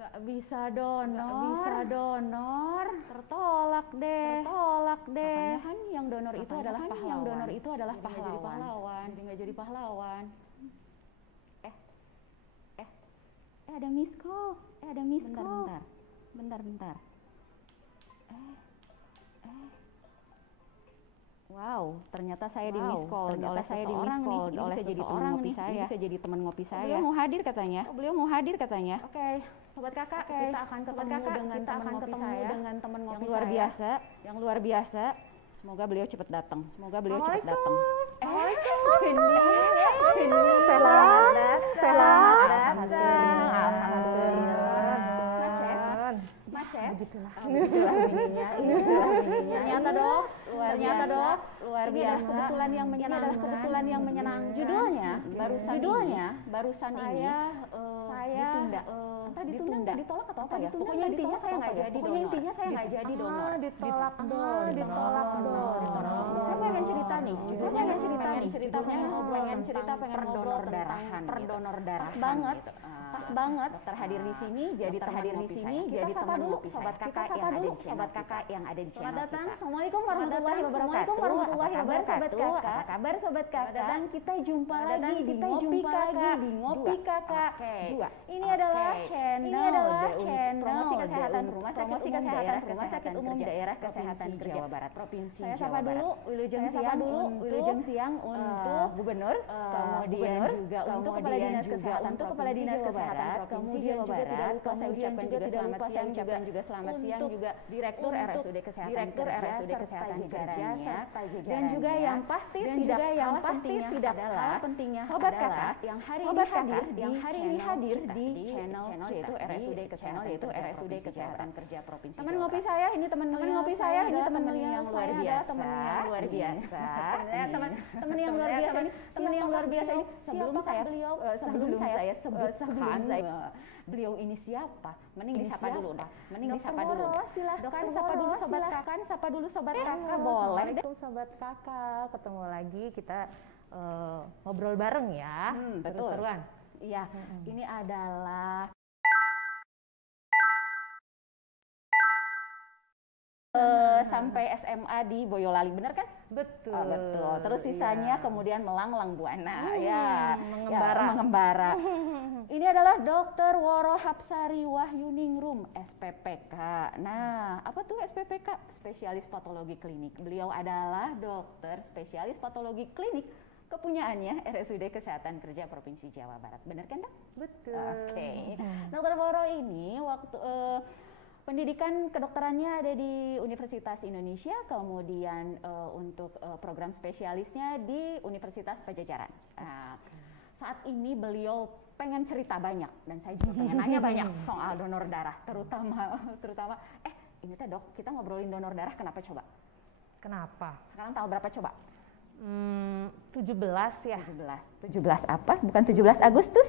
Gak bisa donor. Tertolak deh. Katanya kan yang donor itu adalah pahlawan. Jadi nggak jadi pahlawan. Ada miss call. Bentar. Wow, ternyata saya di miss call oleh jadi teman ngopi saya. Bisa jadi teman ngopi saya. Beliau mau hadir katanya. Oke, sobat kakak, kita akan ketemu dengan teman ngopi yang luar biasa. Semoga beliau cepat datang. Assalamualaikum. Selamat datang. Macet. Begitulah ininya. Ternyata dok, luar biasa. Kebetulan yang menyenangkan. Judulnya barusan ini saya ditunda, ditolak atau apa ya? Pokoknya intinya saya nggak jadi donor. Ditolak donor. Saya pengen cerita nih. Pengen ngobrol tentang perdonor darahan. Pas banget. Dokter hadir di sini, jadi teman ngopi sobat kakak yang ada di channel kita. Selamat datang. Assalamualaikum warahmatullahi wabarakatuh. Apa kabar sobat kakak? Dan kita jumpa lagi di Ngopi Kakak 2. Ini adalah channel promosi kesehatan rumah sakit umum daerah kesehatan Jawa Barat provinsi Jawa Barat. Saya sapa dulu Wilujeng Siang untuk gubernur, kemudian juga untuk kepala dinas kesehatan kemudian Jawa Barat. Saya ucapkan juga selamat siang juga direktur RSUD Kesehatan Kerja dan juga yang pasti tidak kalah pentingnya sobat kakak yang hari ini hadir di channel yaitu RSUD Kesehatan Kerja Provinsi. Teman ngopi saya ini teman yang luar biasa. Teman yang luar biasa ini sebelum saya sebutkan beliau ini siapa? Mending disapa dulu dah. Silahkan sapa dulu sobat kakak. Boleh. Assalamualaikum sobat kakak, ketemu lagi kita ngobrol bareng ya. Seru-seruan. Iya, ini adalah sampai SMA di Boyolali, benar kan? Betul. Terus sisanya kemudian melanglang buana, mengembara. Ini adalah Dr. Woro Hapsari Wahyuningrum, SPPK. Nah, apa tuh SPPK? Spesialis Patologi Klinik. Beliau adalah dokter spesialis patologi klinik kepunyaannya RSUD Kesehatan Kerja Provinsi Jawa Barat. Benar kan, Dok? Betul. Oke. Dr. Woro ini waktu pendidikan kedokterannya ada di Universitas Indonesia, kemudian untuk program spesialisnya di Universitas Pajajaran. Saat ini beliau pengen cerita banyak dan saya juga pengen nanya banyak soal donor darah, terutama ini teh dok, kita ngobrolin donor darah kenapa coba? Kenapa? Sekarang tanggal berapa coba? 17 ya. 17 apa? Bukan 17 Agustus,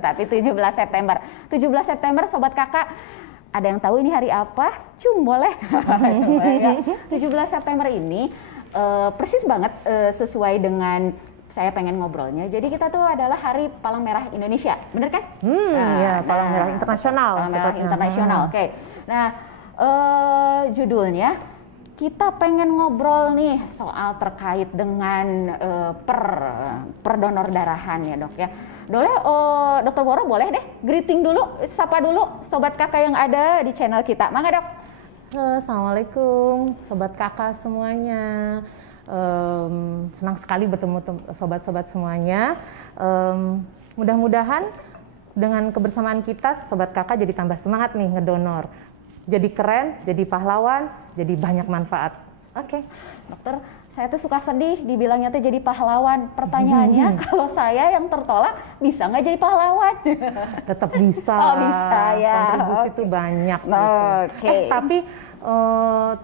tapi 17 September. 17 September sobat kakak. Ada yang tahu ini hari apa? Boleh. 17 September ini persis banget sesuai dengan saya pengen ngobrolnya. Jadi kita tuh adalah Hari Palang Merah Indonesia, bener kan? Palang Merah Internasional. Oke. Nah, judulnya kita pengen ngobrol nih soal terkait dengan perdonor darahan ya dok ya. Dokter Woro boleh deh greeting dulu, sapa dulu sobat kakak yang ada di channel kita. Mangga dok. Assalamualaikum sobat kakak semuanya. Senang sekali bertemu sobat-sobat semuanya. Mudah-mudahan dengan kebersamaan kita sobat kakak jadi tambah semangat nih ngedonor. Jadi keren, jadi pahlawan, jadi banyak manfaat. Oke. Dokter, saya tuh suka sedih dibilangnya tuh jadi pahlawan. Pertanyaannya, kalau saya yang tertolak bisa nggak jadi pahlawan? Tetap bisa. Oh bisa ya. Kontribusi itu banyak. Gitu. Tapi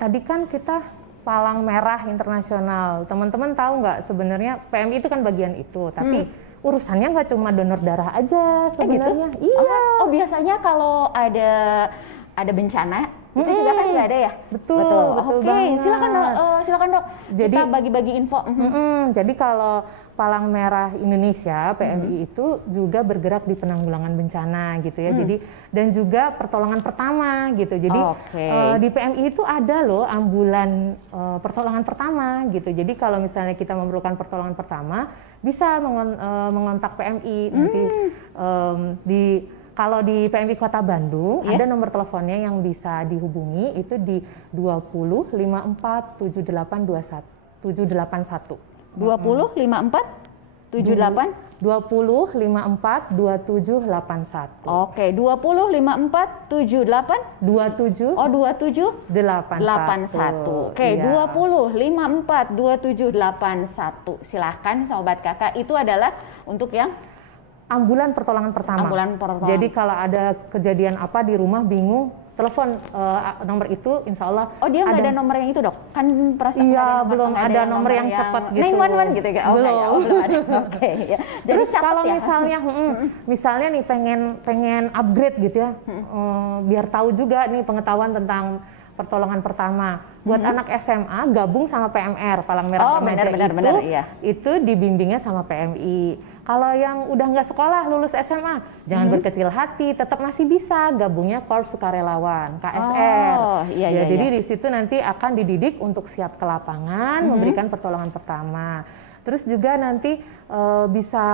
tadi kan kita Palang Merah Internasional. Teman-teman tahu nggak sebenarnya PMI itu kan bagian itu, tapi urusannya nggak cuma donor darah aja sebenarnya. Gitu? Iya. Oh biasanya kalau ada bencana Itu juga kan sudah ada ya? Betul. Oke, silakan dok. Jadi kita bagi-bagi info. Jadi kalau Palang Merah Indonesia (PMI) itu juga bergerak di penanggulangan bencana gitu ya. Jadi dan juga pertolongan pertama gitu. Jadi di PMI itu ada loh ambulan pertolongan pertama gitu. Jadi kalau misalnya kita memerlukan pertolongan pertama bisa mengontak PMI nanti kalau di PMI Kota Bandung ada nomor teleponnya yang bisa dihubungi itu di 20 54 78 781. 20 54 78 20 54 27 81. Oke, 20 54 78 27 81. Oke, 20 54 27 81. Silahkan sobat kakak, itu adalah untuk yang ambulan pertolongan pertama. Jadi kalau ada kejadian apa di rumah bingung, telepon nomor itu, insya Allah. Oh, dia nggak ada nomor yang itu dok? Kan perasaan belum ada nomor yang cepat gitu. 911 gitu ya? Belum. Belum ada. Oke. Ya. Terus kalau misalnya nih pengen upgrade gitu ya, biar tahu juga nih pengetahuan tentang pertolongan pertama. Buat anak SMA gabung sama PMR, Palang Merah Remaja itu dibimbingnya sama PMI. Kalau yang udah nggak sekolah, lulus SMA, jangan berkecil hati, tetap masih bisa gabungnya Korps Sukarelawan, KSR. Jadi di situ nanti akan dididik untuk siap ke lapangan, memberikan pertolongan pertama. Terus juga nanti bisa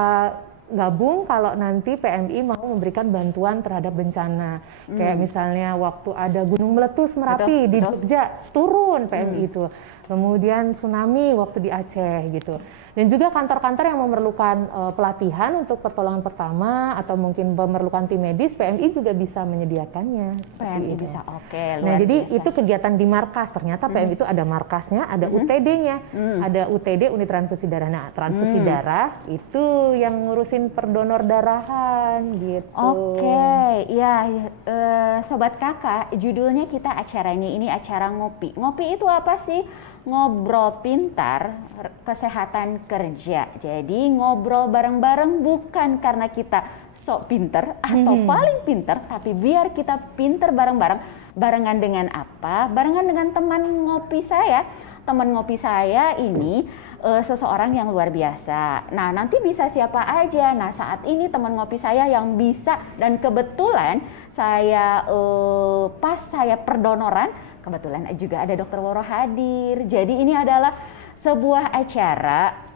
gabung kalau nanti PMI mau memberikan bantuan terhadap bencana. Kayak misalnya waktu ada gunung meletus Merapi di Jogja, turun PMI itu. Kemudian tsunami waktu di Aceh gitu. Dan juga kantor-kantor yang memerlukan pelatihan untuk pertolongan pertama atau mungkin memerlukan tim medis, PMI juga bisa menyediakannya. PMI bisa, Nah, jadi itu kegiatan di markas. Ternyata PMI itu ada markasnya, ada UTD-nya, ada UTD unit transfusi darah. Nah, transfusi darah itu yang ngurusin perdonor darahan gitu. Sobat kakak, judulnya kita acaranya ini acara ngopi. Ngopi itu apa sih? Ngobrol pintar, kesehatan kerja. Jadi ngobrol bareng-bareng bukan karena kita sok pinter atau paling pinter, tapi biar kita pinter bareng-bareng. Barengan dengan apa? Barengan dengan teman ngopi saya. Teman ngopi saya ini seseorang yang luar biasa. Nah, nanti bisa siapa aja. Nah, saat ini teman ngopi saya yang bisa, dan kebetulan saya pas saya perdonoran, kebetulan juga ada Dokter Woro hadir. Jadi ini adalah sebuah acara.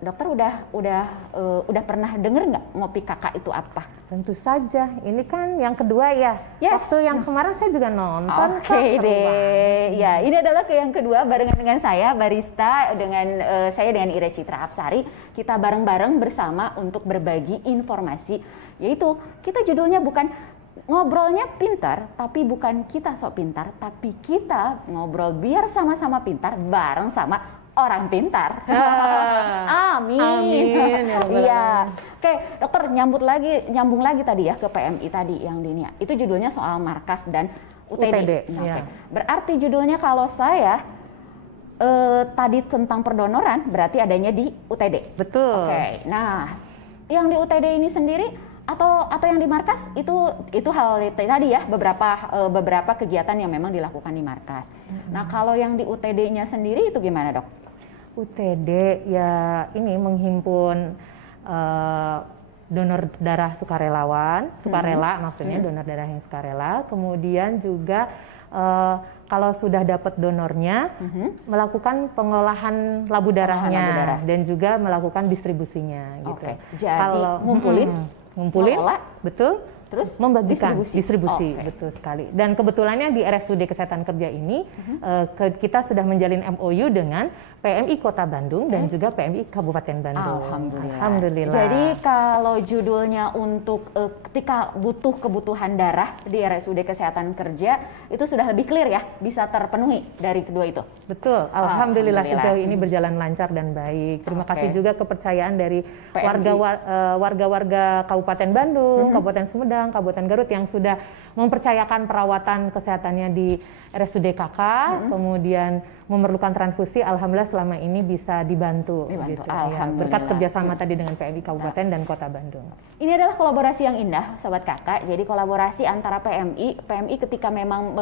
Dokter udah pernah denger nggak ngopi kakak itu apa? Tentu saja. Ini kan yang kedua ya. Waktu yang kemarin saya juga nonton. Oke deh. Ya, ini adalah yang kedua barengan dengan saya barista dengan saya dengan Ira Citra Apsari. Kita bareng-bareng bersama untuk berbagi informasi. Yaitu kita judulnya bukan ngobrolnya pintar, tapi bukan kita sok pintar, tapi kita ngobrol biar sama-sama pintar bareng sama orang pintar. Amin. Iya. Oke, dokter nyambung lagi tadi ya ke PMI tadi yang dunia. Itu judulnya soal markas dan UTD. Nah, berarti judulnya kalau saya tadi tentang perdonoran berarti adanya di UTD. Betul. Oke. Nah, yang di UTD ini sendiri atau yang di markas itu hal tadi ya, beberapa kegiatan yang memang dilakukan di markas. Nah, kalau yang di UTD-nya sendiri itu gimana, Dok? UTD ya ini menghimpun donor darah sukarela maksudnya donor darah yang sukarela. Kemudian juga kalau sudah dapat donornya melakukan pengolahan labu darahnya dan juga melakukan distribusinya gitu. Jadi kalau ngumpulin, betul. Terus membagikan distribusi. Okay. Betul sekali. Dan kebetulannya di RSUD Kesehatan Kerja ini kita sudah menjalin MOU dengan PMI Kota Bandung dan juga PMI Kabupaten Bandung. Alhamdulillah. Jadi kalau judulnya untuk ketika butuh kebutuhan darah di RSUD Kesehatan Kerja itu sudah lebih clear ya, bisa terpenuhi dari kedua itu. Betul. Alhamdulillah sejauh ini berjalan lancar dan baik. Terima kasih juga kepercayaan dari warga-warga Kabupaten Bandung, Kabupaten Sumedang, Kabupaten Garut yang sudah mempercayakan perawatan kesehatannya di RSUD KK, kemudian memerlukan transfusi, alhamdulillah selama ini bisa dibantu gitu, ya, berkat kerjasama tadi dengan PMI Kabupaten dan Kota Bandung. Ini adalah kolaborasi yang indah, Sobat Kakak. Jadi kolaborasi antara PMI ketika memang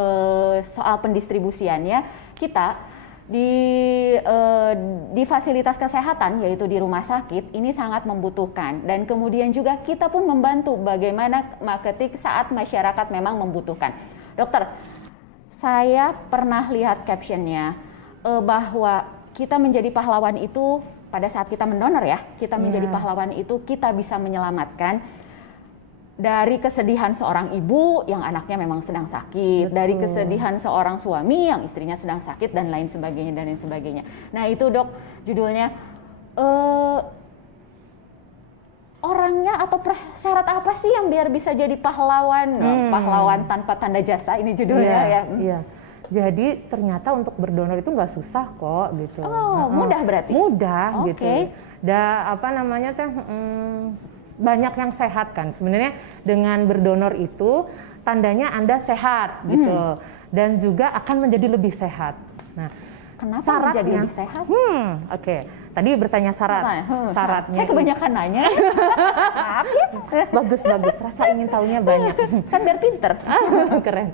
soal pendistribusiannya kita di fasilitas kesehatan, yaitu di rumah sakit, ini sangat membutuhkan, dan kemudian juga kita pun membantu bagaimana marketing saat masyarakat memang membutuhkan. Dokter, saya pernah lihat captionnya bahwa kita menjadi pahlawan itu pada saat kita mendonor ya, kita menjadi pahlawan itu kita bisa menyelamatkan dari kesedihan seorang ibu yang anaknya memang sedang sakit, dari kesedihan seorang suami yang istrinya sedang sakit, dan lain sebagainya. Nah itu dok, judulnya orangnya atau syarat apa sih yang biar bisa jadi pahlawan? Pahlawan tanpa tanda jasa, ini judulnya ya. Iya. Jadi ternyata untuk berdonor itu nggak susah kok gitu. Mudah berarti? Mudah gitu. Banyak yang sehat kan. Sebenarnya dengan berdonor itu tandanya Anda sehat gitu. Dan juga akan menjadi lebih sehat. Nah, kenapa menjadi lebih sehat? Tadi bertanya syaratnya. Saya kebanyakan nanya. Maaf ya. Bagus. Rasa ingin tahunya banyak. Kan biar pinter. Keren.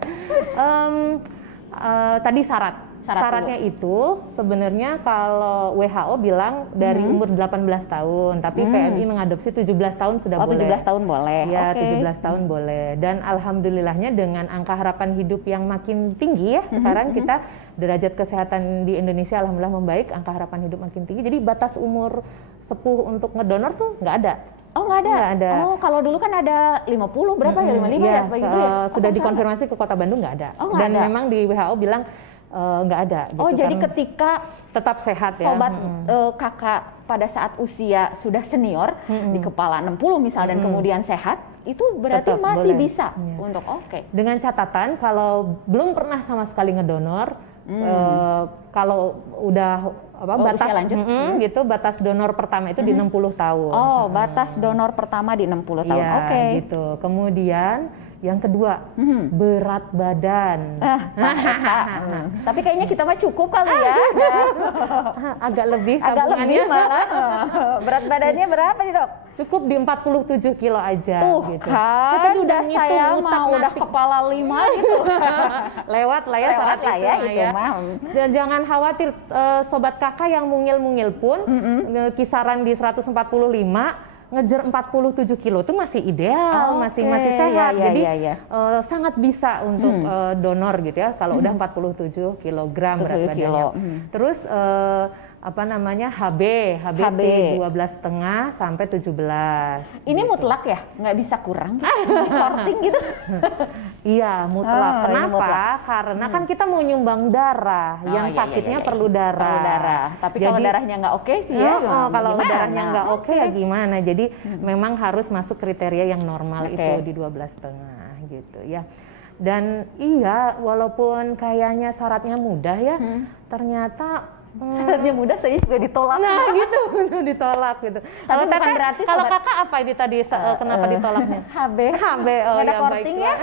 Tadi syaratnya itu sebenarnya kalau WHO bilang dari umur 18 tahun, tapi PMI mengadopsi 17 tahun sudah boleh. 17 tahun boleh. Ya, 17 tahun boleh. Dan alhamdulillahnya dengan angka harapan hidup yang makin tinggi ya, sekarang kita derajat kesehatan di Indonesia alhamdulillah membaik, angka harapan hidup makin tinggi. Jadi batas umur sepuh untuk ngedonor tuh nggak ada. Oh, nggak ada. Oh, kalau dulu kan ada 50 berapa ya? 55 ya? Begitu ya? Sudah dikonfirmasi ke Kota Bandung nggak ada. Dan memang di WHO bilang nggak ada. Gitu, jadi ketika tetap sehat ya. Sobat kakak pada saat usia sudah senior di kepala 60 misal dan kemudian sehat, itu berarti tetap masih boleh. Bisa untuk Dengan catatan kalau belum pernah sama sekali ngedonor, kalau udah batas lanjut gitu, batas donor pertama itu di 60 tahun. Oh, batas donor pertama di 60 tahun. Ya, gitu. Kemudian yang kedua, berat badan. Tapi kayaknya kita mah cukup kali ya. Agak lebih malah. Berat badannya berapa nih, Dok? Cukup di 47 kilo aja gitu. Kan udah saya mah udah kepala 5 gitu. Lewat lah ya saat itu mah. Dan jangan khawatir sobat kakak yang mungil-mungil pun kisaran di 145 ngejar 47 kilo itu masih ideal, masih sehat. Jadi sangat bisa untuk donor gitu ya kalau udah 47 kilogram berat badannya. Terus HB 12,5 sampai 17. Ini gitu. Mutlak ya? Nggak bisa kurang? Korting gitu? Iya, mutlak. Kenapa? Karena kan kita mau nyumbang darah, yang sakitnya perlu darah. Tapi kalau darahnya nggak oke sih ya. Kalau darahnya nggak oke ya gimana? Jadi memang harus masuk kriteria yang normal itu di 12,5 gitu ya. Dan iya, walaupun kayaknya syaratnya mudah ya, ternyata syaratnya mudah, saya juga ditolak. Nah gitu, ditolak gitu. Tapi bukan berarti kalau kakak apa ini tadi kenapa ditolaknya? HB. Oh ya, korting ya.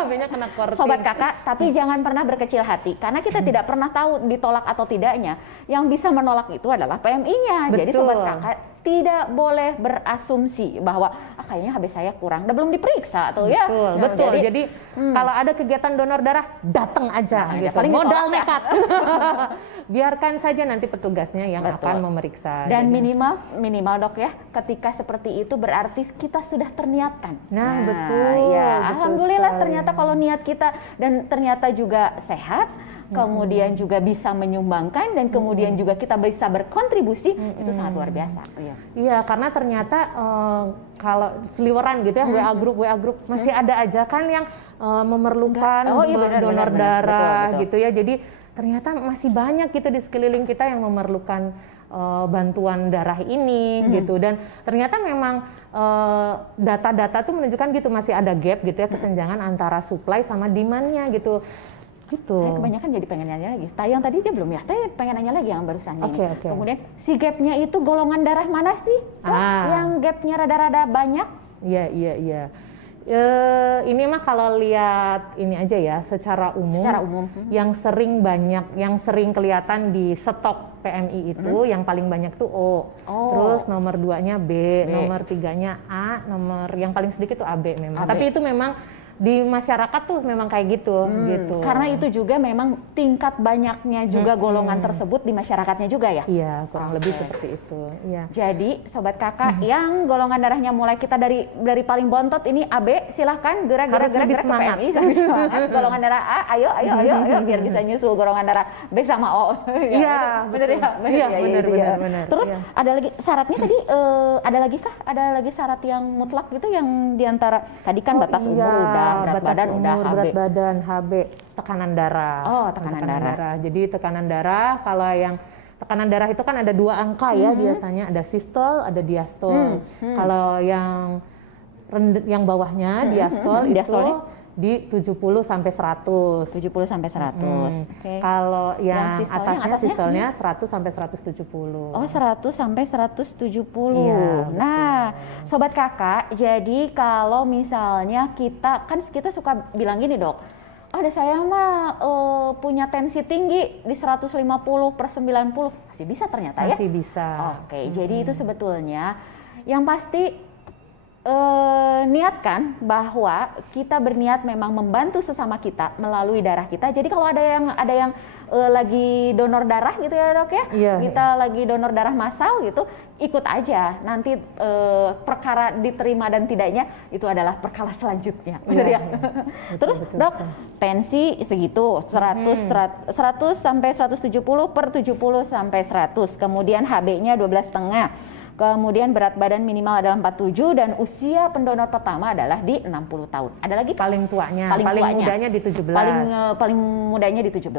HB-nya kena korting. Sobat kakak, tapi jangan pernah berkecil hati karena kita tidak pernah tahu ditolak atau tidaknya. Yang bisa menolak itu adalah PMI-nya. Jadi sobat kakak tidak boleh berasumsi bahwa kayaknya HB saya kurang, udah belum diperiksa tuh ya. Betul. Jadi kalau ada kegiatan donor darah, datang aja gitu. Modal nekat. Biarkan saja nanti petugasnya yang akan memeriksa. Dan minimal Dok ya, ketika seperti itu berarti kita sudah terniatkan. Nah betul. Ya, alhamdulillah ternyata kalau niat kita dan ternyata juga sehat, kemudian juga bisa menyumbangkan dan kemudian juga kita bisa berkontribusi, itu sangat luar biasa. Iya, karena ternyata kalau seliweran gitu ya, WA group masih ada aja kan yang memerlukan donor darah gitu ya. Jadi ternyata masih banyak gitu di sekeliling kita yang memerlukan bantuan darah ini gitu. Dan ternyata memang data-data tuh menunjukkan gitu masih ada gap gitu ya, kesenjangan antara supply sama demand-nya gitu. Saya kebanyakan jadi pengen nanya lagi. Yang tadi aja belum ya, saya pengen nanya lagi yang barusan ini. Kemudian si gapnya itu golongan darah mana sih? Yang gapnya rada-rada banyak? Iya. Ini mah kalau lihat ini aja ya, secara umum. Yang sering kelihatan di stok PMI itu yang paling banyak tuh O. Terus nomor 2-nya B, nomor 3-nya A, nomor yang paling sedikit tuh AB memang. Tapi itu memang di masyarakat tuh memang kayak gitu. Karena itu juga memang tingkat banyaknya juga golongan tersebut di masyarakatnya juga ya? Iya, kurang lebih seperti itu. Iya. Jadi Sobat Kakak yang golongan darahnya mulai kita dari paling bontot ini AB, silahkan gerak ke PMI. Golongan darah A, ayo biar bisa nyusul golongan darah B sama O. Iya, bener ya? Bener. Terus ada lagi syaratnya tadi, ada lagi kah? Ada lagi syarat yang mutlak gitu yang diantara tadi kan batas umur udah, berat badan, HB, tekanan darah. Tekanan darah. Jadi tekanan darah, kalau yang tekanan darah itu kan ada 2 angka ya biasanya, ada sistol, ada diastol. Kalau yang bawahnya diastol itu di 70 sampai 100. 70 sampai 100. Kalau yang atasnya sistolnya 100 sampai 170. 100 sampai 170. Iya, nah, Sobat Kakak, jadi kalau misalnya kita suka bilang gini, Dok. Ada saya mah punya tensi tinggi di 150/90. Masih bisa ternyata ya? Masih bisa. Jadi itu sebetulnya yang pasti niatkan bahwa kita berniat memang membantu sesama kita melalui darah kita. Jadi kalau ada yang lagi donor darah gitu ya, Dok ya, kita lagi donor darah massal gitu, ikut aja. Nanti perkara diterima dan tidaknya itu adalah perkara selanjutnya, benar ya? Terus betul. Dok, tensi segitu 100 sampai 170/70 sampai 100. Kemudian HB-nya 12,5. Kemudian berat badan minimal adalah 47 dan usia pendonor pertama adalah di 60 tahun. Ada lagi paling tuanya, paling mudanya di 17. Paling mudanya di 17.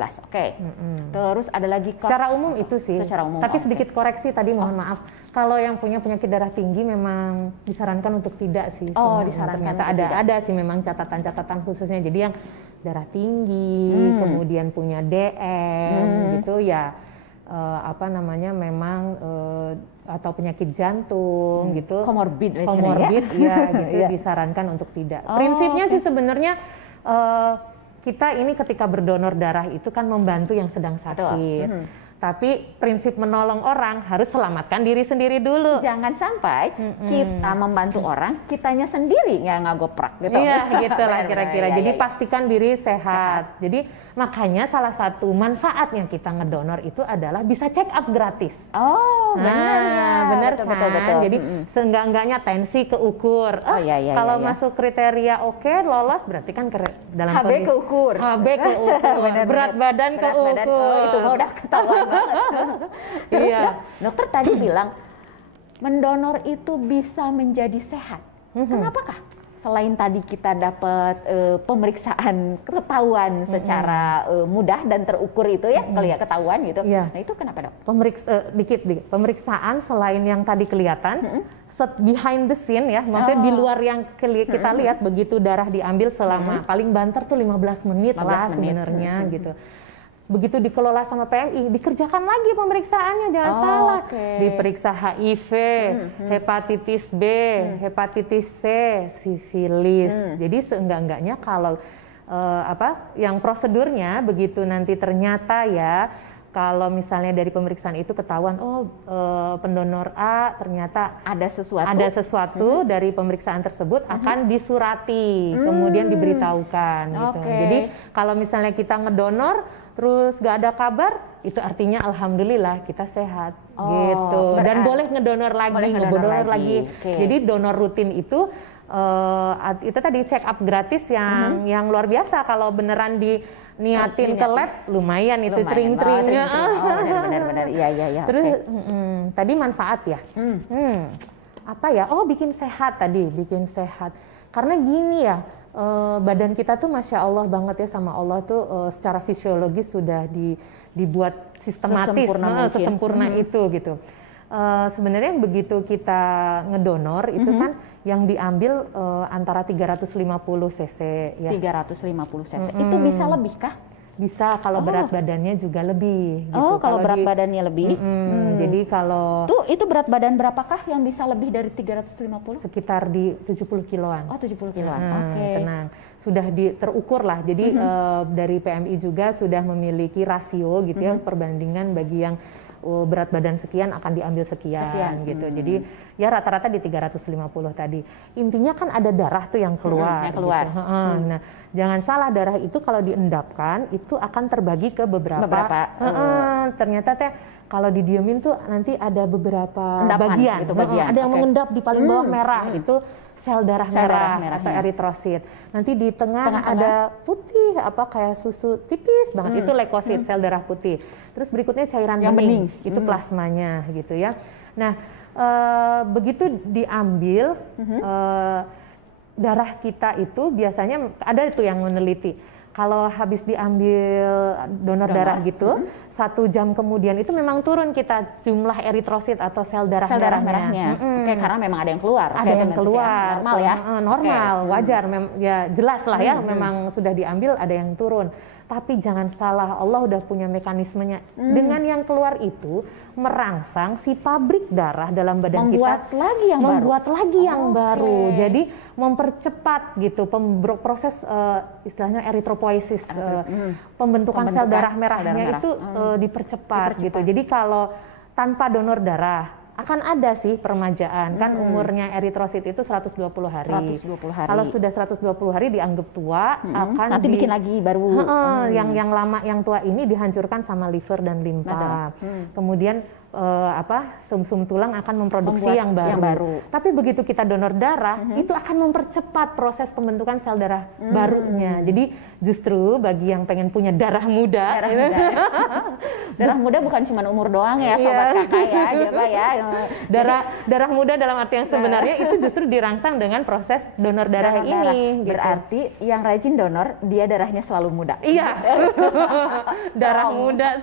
Terus ada lagi secara umum itu sih. Secara umum. Tapi sedikit koreksi tadi, mohon maaf. Kalau yang punya penyakit darah tinggi memang disarankan untuk tidak sih. Disarankan. Ternyata ada sih memang catatan-catatan khususnya. Jadi yang darah tinggi, kemudian punya DM gitu ya. Memang atau penyakit jantung gitu, komorbid ya gitu disarankan untuk tidak. Prinsipnya sih sebenarnya kita ini ketika berdonor darah itu kan membantu yang sedang sakit. Tapi prinsip menolong orang harus selamatkan diri sendiri dulu. Jangan sampai kita membantu orang, kitanya sendiri nggak ngagoprak gitu. Iya, gitulah kira-kira. Jadi pastikan diri sehat. Jadi makanya salah satu manfaat yang kita ngedonor itu adalah bisa check up gratis. Benar ya. Benar kan? Betul. Jadi seenggak-enggaknya tensi keukur. Kalau masuk kriteria lolos berarti kan dalam HB keukur. Berat badan keukur. Itu udah ketahuan banget. Terus dokter tadi bilang mendonor itu bisa menjadi sehat. Kenapakah? Selain tadi kita dapat pemeriksaan ketahuan secara mudah dan terukur itu ya, ketahuan gitu. Nah itu kenapa, Dok? Pemeriksaan selain yang tadi kelihatan, behind the scene ya, maksudnya di luar yang kita lihat, begitu darah diambil selama paling banter tuh 15 menit lah sebenarnya gitu. Begitu dikelola sama PMI, dikerjakan lagi pemeriksaannya, jangan salah. Diperiksa HIV, hepatitis B, hepatitis C, sifilis. Jadi seenggak-enggaknya kalau yang prosedurnya begitu nanti ternyata ya, kalau misalnya dari pemeriksaan itu ketahuan, pendonor A ternyata ada sesuatu dari pemeriksaan tersebut akan disurati, kemudian diberitahukan gitu. Jadi kalau misalnya kita ngedonor terus gak ada kabar, itu artinya alhamdulillah kita sehat gitu. Dan boleh ngedonor lagi. Jadi donor rutin itu tadi check up gratis yang luar biasa. Kalau beneran diniatin ke lab lumayan itu cering-ceringnya. Benar-benar. Iya. Terus tadi manfaat ya. Apa ya? Bikin sehat tadi, bikin sehat. Karena gini ya, badan kita tuh Masya Allah banget ya sama Allah tuh secara fisiologis sudah dibuat sistematis, sesempurna itu gitu. Sebenarnya begitu kita ngedonor itu kan yang diambil antara 350 cc ya. 350 cc. Itu bisa lebih kah? bisa kalau berat badannya juga lebih. Gitu. Oh, kalau berat badannya lebih. Jadi kalau itu berat badan berapakah yang bisa lebih dari 350? Sekitar di 70 kiloan. Oh, 70 kiloan. Oke. Tenang. Sudah terukur lah. Jadi dari PMI juga sudah memiliki rasio gitu ya, perbandingan bagi yang berat badan sekian akan diambil sekian gitu. Jadi ya rata-rata di 350 tadi. Intinya kan ada darah tuh yang keluar. Yang keluar. Gitu. Nah, jangan salah, darah itu kalau diendapkan itu akan terbagi ke beberapa. Ternyata teh kalau didiemin tuh nanti ada beberapa bagian. Gitu, bagian. Ada yang mengendap di paling bawah merah itu sel darah merah atau eritrosit. Nanti di tengah ada putih kayak susu tipis banget, itu leukosit, sel darah putih. Terus berikutnya cairan bening, itu plasmanya gitu ya. Nah, begitu diambil darah kita itu biasanya ada itu yang meneliti. Kalau habis diambil donor darah gitu, 1 jam kemudian itu memang turun kita jumlah eritrosit atau sel darah merahnya. Oke, karena memang ada yang keluar. Ada yang keluar. Normal ya? Normal, wajar. Ya jelas lah ya, memang sudah diambil ada yang turun. Tapi jangan salah, Allah udah punya mekanismenya. Dengan yang keluar itu merangsang si pabrik darah dalam badan membuat kita membuat lagi yang baru. Jadi mempercepat gitu proses istilahnya eritropoiesis, pembentukan sel darah merahnya itu dipercepat gitu. Jadi kalau tanpa donor darah akan ada sih permajaan, kan umurnya eritrosit itu 120 hari. 120 hari. Kalau sudah 120 hari dianggap tua, akan nanti bikin lagi baru. Yang lama, yang tua ini dihancurkan sama liver dan limpa. Kemudian sum-sum tulang akan memproduksi yang baru. Tapi begitu kita donor darah, itu akan mempercepat proses pembentukan sel darah barunya. Jadi justru bagi yang pengen punya darah muda, darah muda bukan cuma umur doang ya, sobat kakak ya, coba ya. Darah muda dalam arti yang sebenarnya itu justru dirangsang dengan proses donor darah ini. Berarti yang rajin donor, dia darahnya selalu muda. Iya, darah muda.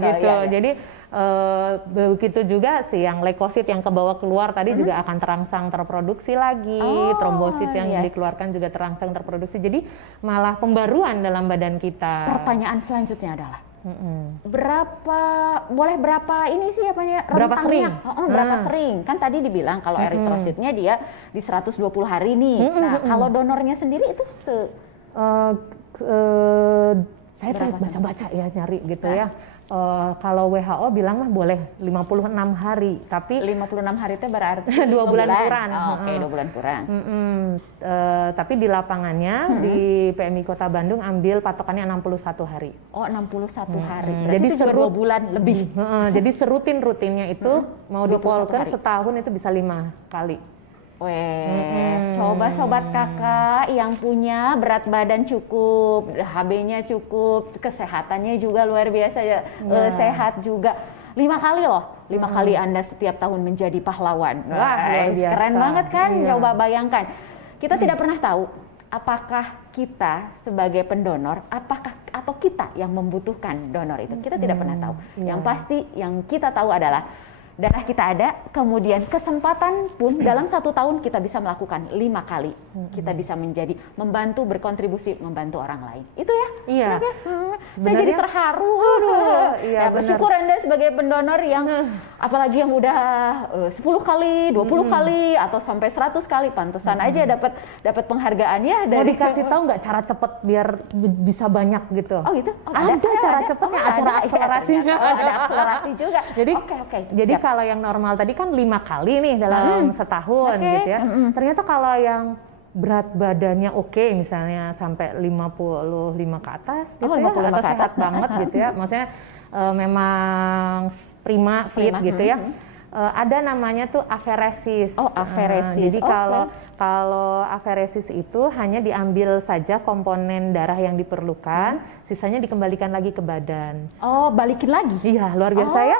Gitu. Jadi begitu juga sih yang leukosit yang kebawa keluar tadi juga akan terangsang terproduksi lagi, trombosit yang dikeluarkan juga terangsang terproduksi. Jadi malah pembaruan dalam badan kita. Pertanyaan selanjutnya adalah berapa ini sih berapa sering? Berapa sering? Kan tadi dibilang kalau eritrositnya dia di 120 hari nih. Nah, kalau donornya sendiri itu saya baca-baca ya, nyari gitu ya. Kalau WHO bilang mah boleh 56 hari, tapi 56 hari itu berarti 2 bulan kurang. Oke, 2 bulan kurang. Tapi di lapangannya di PMI Kota Bandung ambil patokannya 61 hari. Oh, 61 hari. Jadi itu 2 bulan lebih. Jadi serutin-rutinnya itu mau dipolkan setahun itu bisa 5 kali. Coba sobat kakak yang punya berat badan cukup, HB-nya cukup, kesehatannya juga luar biasa ya, sehat juga. 5 kali loh, 5 kali Anda setiap tahun menjadi pahlawan. Wah, keren banget kan? Coba bayangkan. Kita tidak pernah tahu apakah kita sebagai pendonor, atau kita yang membutuhkan donor itu. Kita tidak pernah tahu. Yang pasti yang kita tahu adalah darah kita ada, kemudian kesempatan pun dalam 1 tahun kita bisa melakukan 5 kali. Kita bisa membantu berkontribusi, membantu orang lain. Itu ya? Iya. Saya jadi terharu. Bersyukur Anda sebagai pendonor yang apalagi yang udah 10 kali, 20 kali, atau sampai 100 kali. Pantesan aja dapat penghargaannya. Mau dikasih tahu nggak cara cepet biar bisa banyak gitu? Oh gitu? Ada cara cepetnya, acara akselerasinya. Ada akselerasi juga. Jadi kalau yang normal tadi kan 5 kali nih dalam setahun gitu ya. Ternyata kalau yang berat badannya misalnya sampai 55 ke atas gitu atau sehat banget gitu ya. Maksudnya memang prima fit gitu ya. Ada namanya tuh aferesis. Aferesis. Jadi kalau aferesis itu hanya diambil saja komponen darah yang diperlukan, sisanya dikembalikan lagi ke badan. Oh, balikin lagi? Iya, luar biasa ya.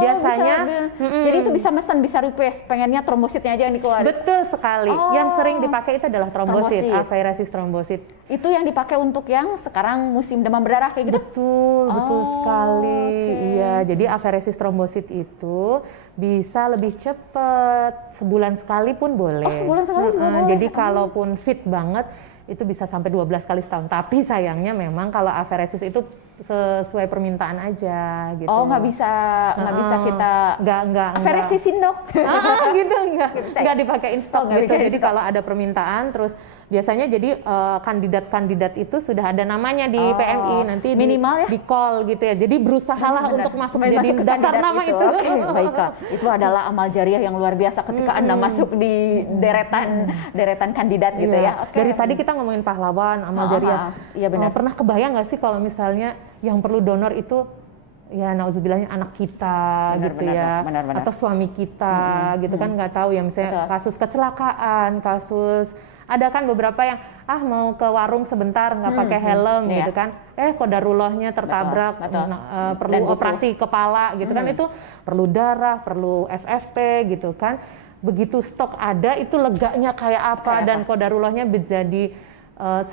Biasanya, jadi itu bisa mesen, bisa request, pengennya trombositnya aja yang dikeluarin. Betul sekali. Yang sering dipakai itu adalah trombosit, aferesis trombosit. Itu yang dipakai untuk yang sekarang musim demam berdarah kayak gitu? Betul sekali. Iya, jadi aferesis trombosit itu bisa lebih cepat, sebulan sekali pun boleh. Sebulan sekali juga boleh. Jadi kalaupun fit banget, itu bisa sampai 12 kali setahun. Tapi sayangnya memang kalau aferesis itu sesuai permintaan aja gitu. Oh, nggak bisa kita nggak aferesisin dok. Gitu nggak dipakein stok gitu. Jadi kalau ada permintaan terus biasanya jadi kandidat-kandidat itu sudah ada namanya di PMI, nanti minimal di call gitu ya. Jadi berusahalah untuk masuk jadi daftar nama itu. Okay, baiklah. Itu adalah amal jariah yang luar biasa ketika Anda masuk di deretan kandidat gitu ya. Dari tadi kita ngomongin pahlawan, amal jariah. Iya benar. Pernah kebayang nggak sih kalau misalnya yang perlu donor itu ya nauzubillahnya anak kita benar, atau suami kita gitu kan, nggak tahu ya, misalnya kasus kecelakaan, kasus ada kan beberapa yang mau ke warung sebentar nggak pakai helm gitu kan, qadarullahnya tertabrak, perlu operasi kepala gitu kan, itu perlu darah, perlu FFP gitu kan. Begitu stok ada itu leganya kayak apa, dan qadarullahnya menjadi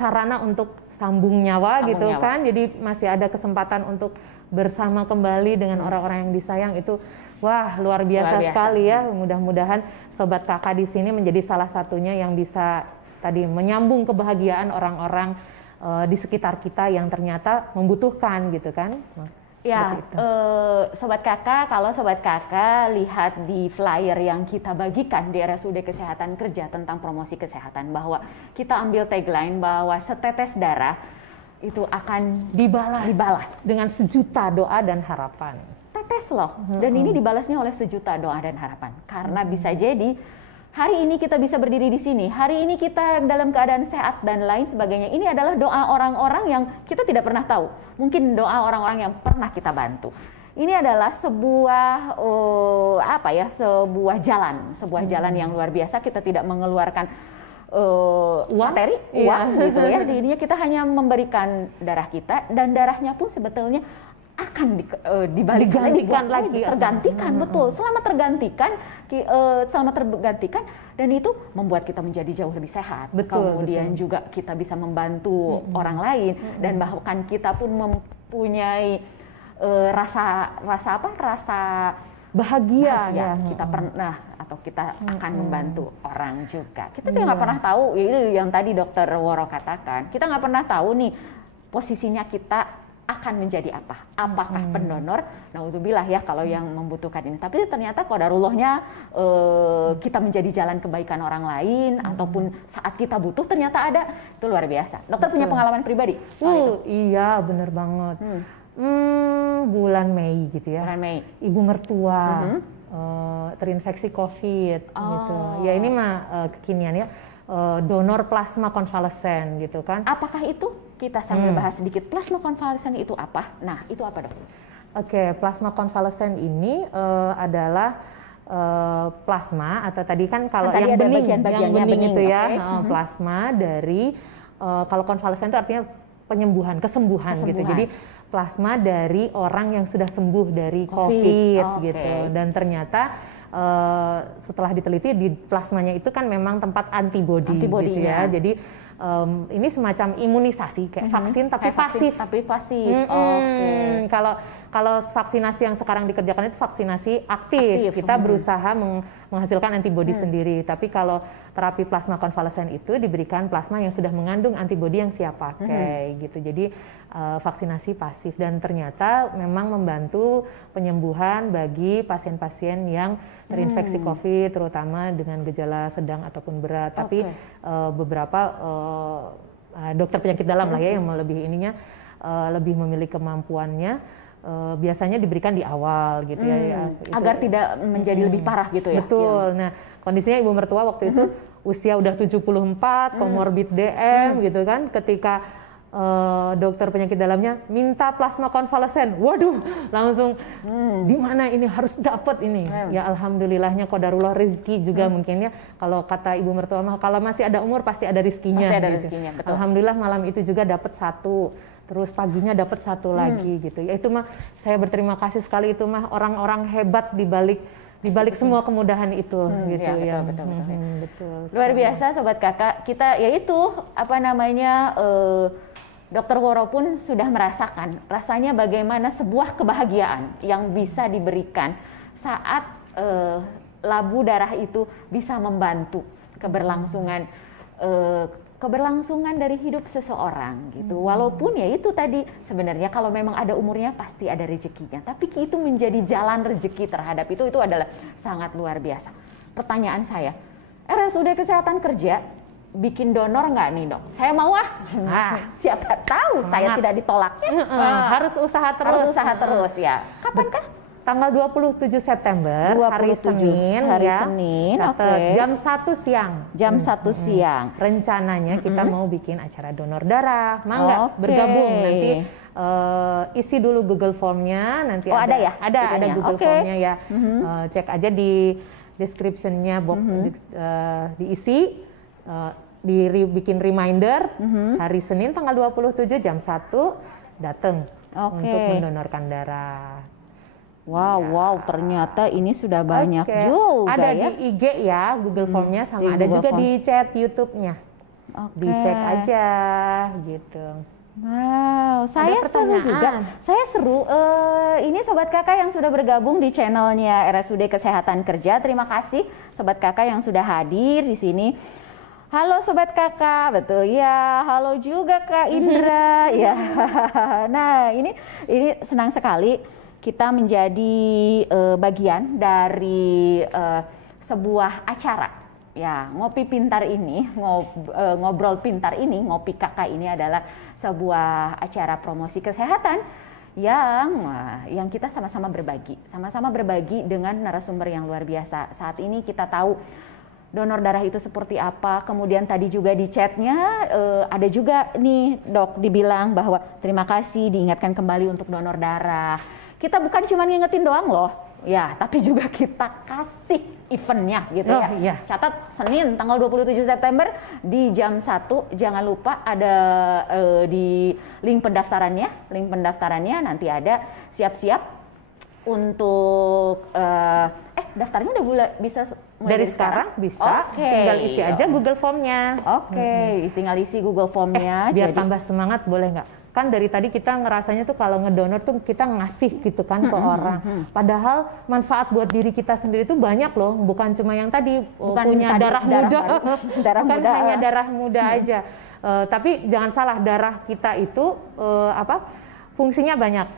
sarana untuk sambung nyawa gitu kan. Jadi masih ada kesempatan untuk bersama kembali dengan orang-orang yang disayang. Itu wah luar biasa sekali ya. Mudah-mudahan Sobat Kakak di sini menjadi salah satunya yang bisa tadi menyambung kebahagiaan orang-orang di sekitar kita yang ternyata membutuhkan gitu kan. Ya, Sobat Kakak, kalau Sobat Kakak lihat di flyer yang kita bagikan di RSUD Kesehatan Kerja tentang promosi kesehatan, bahwa kita ambil tagline bahwa setetes darah itu akan dibalas dengan sejuta doa dan harapan. Tetes loh, dan ini dibalasnya oleh sejuta doa dan harapan. Karena bisa jadi hari ini kita bisa berdiri di sini, hari ini kita dalam keadaan sehat dan lain sebagainya. Ini adalah doa orang-orang yang kita tidak pernah tahu. Mungkin doa orang-orang yang pernah kita bantu. Ini adalah sebuah sebuah jalan yang luar biasa. Kita tidak mengeluarkan materi, uang gitu ya. Jadinya kita hanya memberikan darah kita, dan darahnya pun sebetulnya akan digantikan lagi, tergantikan, betul. Selama tergantikan, dan itu membuat kita menjadi jauh lebih sehat. Kemudian juga kita bisa membantu orang lain, dan bahkan kita pun mempunyai rasa bahagia. Kita pernah atau kita akan membantu orang juga. Kita tidak pernah tahu, itu yang tadi Dokter Woro katakan. Kita nggak pernah tahu nih posisinya kita akan menjadi apa? Apakah pendonor? Naudzubillah ya kalau yang membutuhkan ini. Tapi ternyata qadarullahnya kita menjadi jalan kebaikan orang lain, ataupun saat kita butuh ternyata ada. Itu luar biasa. Dokter punya pengalaman pribadi soal itu? Iya, bener banget. Bulan Mei gitu ya. Bulan Mei. Ibu mertua terinfeksi COVID gitu. Ya ini mah kekinian ya. Donor plasma konvalesen gitu kan. Apakah itu? Kita sambil bahas sedikit, plasma konvalesen itu apa? Nah, itu apa dok? Oke, plasma konvalesen ini adalah plasma, atau tadi kan kalau yang bening itu ya, plasma dari, kalau konvalesen itu artinya kesembuhan gitu. Jadi plasma dari orang yang sudah sembuh dari COVID gitu. Dan ternyata setelah diteliti di plasmanya itu kan memang tempat antibodi gitu ya. Jadi ini semacam imunisasi kayak vaksin tapi pasif. Kalau vaksinasi yang sekarang dikerjakan itu vaksinasi aktif. Kita berusaha menghasilkan antibodi sendiri. Tapi kalau terapi plasma konvalesen itu diberikan plasma yang sudah mengandung antibodi yang siap pakai gitu. Jadi vaksinasi pasif, dan ternyata memang membantu penyembuhan bagi pasien-pasien yang terinfeksi COVID, terutama dengan gejala sedang ataupun berat. Tapi beberapa dokter penyakit dalam lah ya yang lebih memiliki kemampuannya, biasanya diberikan di awal gitu ya, agar tidak menjadi lebih parah gitu ya. Betul. Nah, kondisinya ibu mertua waktu itu usia udah 74, komorbid DM gitu kan. Ketika dokter penyakit dalamnya minta plasma konvalesen, waduh, langsung di mana ini harus dapat ini. Ya alhamdulillahnya qadarullah, rezeki juga mungkin ya. Kalau kata ibu mertua mah, kalau masih ada umur pasti ada rezekinya. Betul. Alhamdulillah malam itu juga dapat satu, terus paginya dapat satu lagi gitu. Ya itu mah saya berterima kasih sekali, itu mah orang-orang hebat di balik semua kemudahan itu gitu ya. Betul. Luar biasa Sobat Kakak. Kita yaitu Dokter Woro pun sudah merasakan rasanya bagaimana sebuah kebahagiaan yang bisa diberikan saat labu darah itu bisa membantu keberlangsungan keberlangsungan dari hidup seseorang gitu. Walaupun ya itu tadi sebenarnya kalau memang ada umurnya pasti ada rezekinya. Tapi itu menjadi jalan rezeki terhadap itu adalah sangat luar biasa. Pertanyaan saya, RSUD Kesehatan Kerja bikin donor nggak nih dok? Saya mau Nah, siapa tahu saya tidak ditolaknya. Harus usaha terus. Harus usaha terus ya. Kapankah? Tanggal 27 September, hari Senin, Senin, jam 1 siang. Jam 1 siang. Rencananya kita mau bikin acara donor darah. Mangga bergabung nanti. Isi dulu Google Formnya nanti. Ada ya? Ada Google Formnya ya. Cek aja di description-nya, diisi, bikin reminder. Hari Senin tanggal 27 jam 1 datang untuk mendonorkan darah. Wow, ternyata ini sudah banyak juga ada ya. Di IG ya, Google Formnya, sama ada juga di chat YouTube-nya. Dicek aja gitu. Wow, saya seru juga. Saya seru. Ini Sobat Kakak yang sudah bergabung di channelnya RSUD Kesehatan Kerja. Terima kasih Sobat Kakak yang sudah hadir di sini. Halo Sobat Kakak, betul ya. Halo juga Kak Indra. Ya. Nah, ini senang sekali kita menjadi bagian dari sebuah acara ya. Ngopi Pintar ini, ngobrol pintar ini, Ngopi Kakak ini adalah sebuah acara promosi kesehatan yang kita sama-sama berbagi dengan narasumber yang luar biasa. Saat ini kita tahu donor darah itu seperti apa. Kemudian tadi juga di chatnya ada juga nih dok dibilang bahwa terima kasih diingatkan kembali untuk donor darah. Kita bukan cuma ngingetin doang loh, ya, tapi juga kita kasih eventnya gitu ya. Iya. Catat Senin tanggal 27 September di jam 1, jangan lupa ada di link pendaftarannya nanti ada. Siap-siap untuk daftarnya udah bisa dari sekarang bisa. Tinggal isi aja Google Formnya. Tinggal isi Google Formnya. Biar tambah semangat, boleh nggak? Kan dari tadi kita ngerasanya tuh kalau ngedonor tuh kita ngasih gitu kan ke orang. Padahal manfaat buat diri kita sendiri tuh banyak loh. Bukan cuma yang tadi punya darah muda. Bukan hanya darah muda aja. Tapi jangan salah, darah kita itu fungsinya banyak.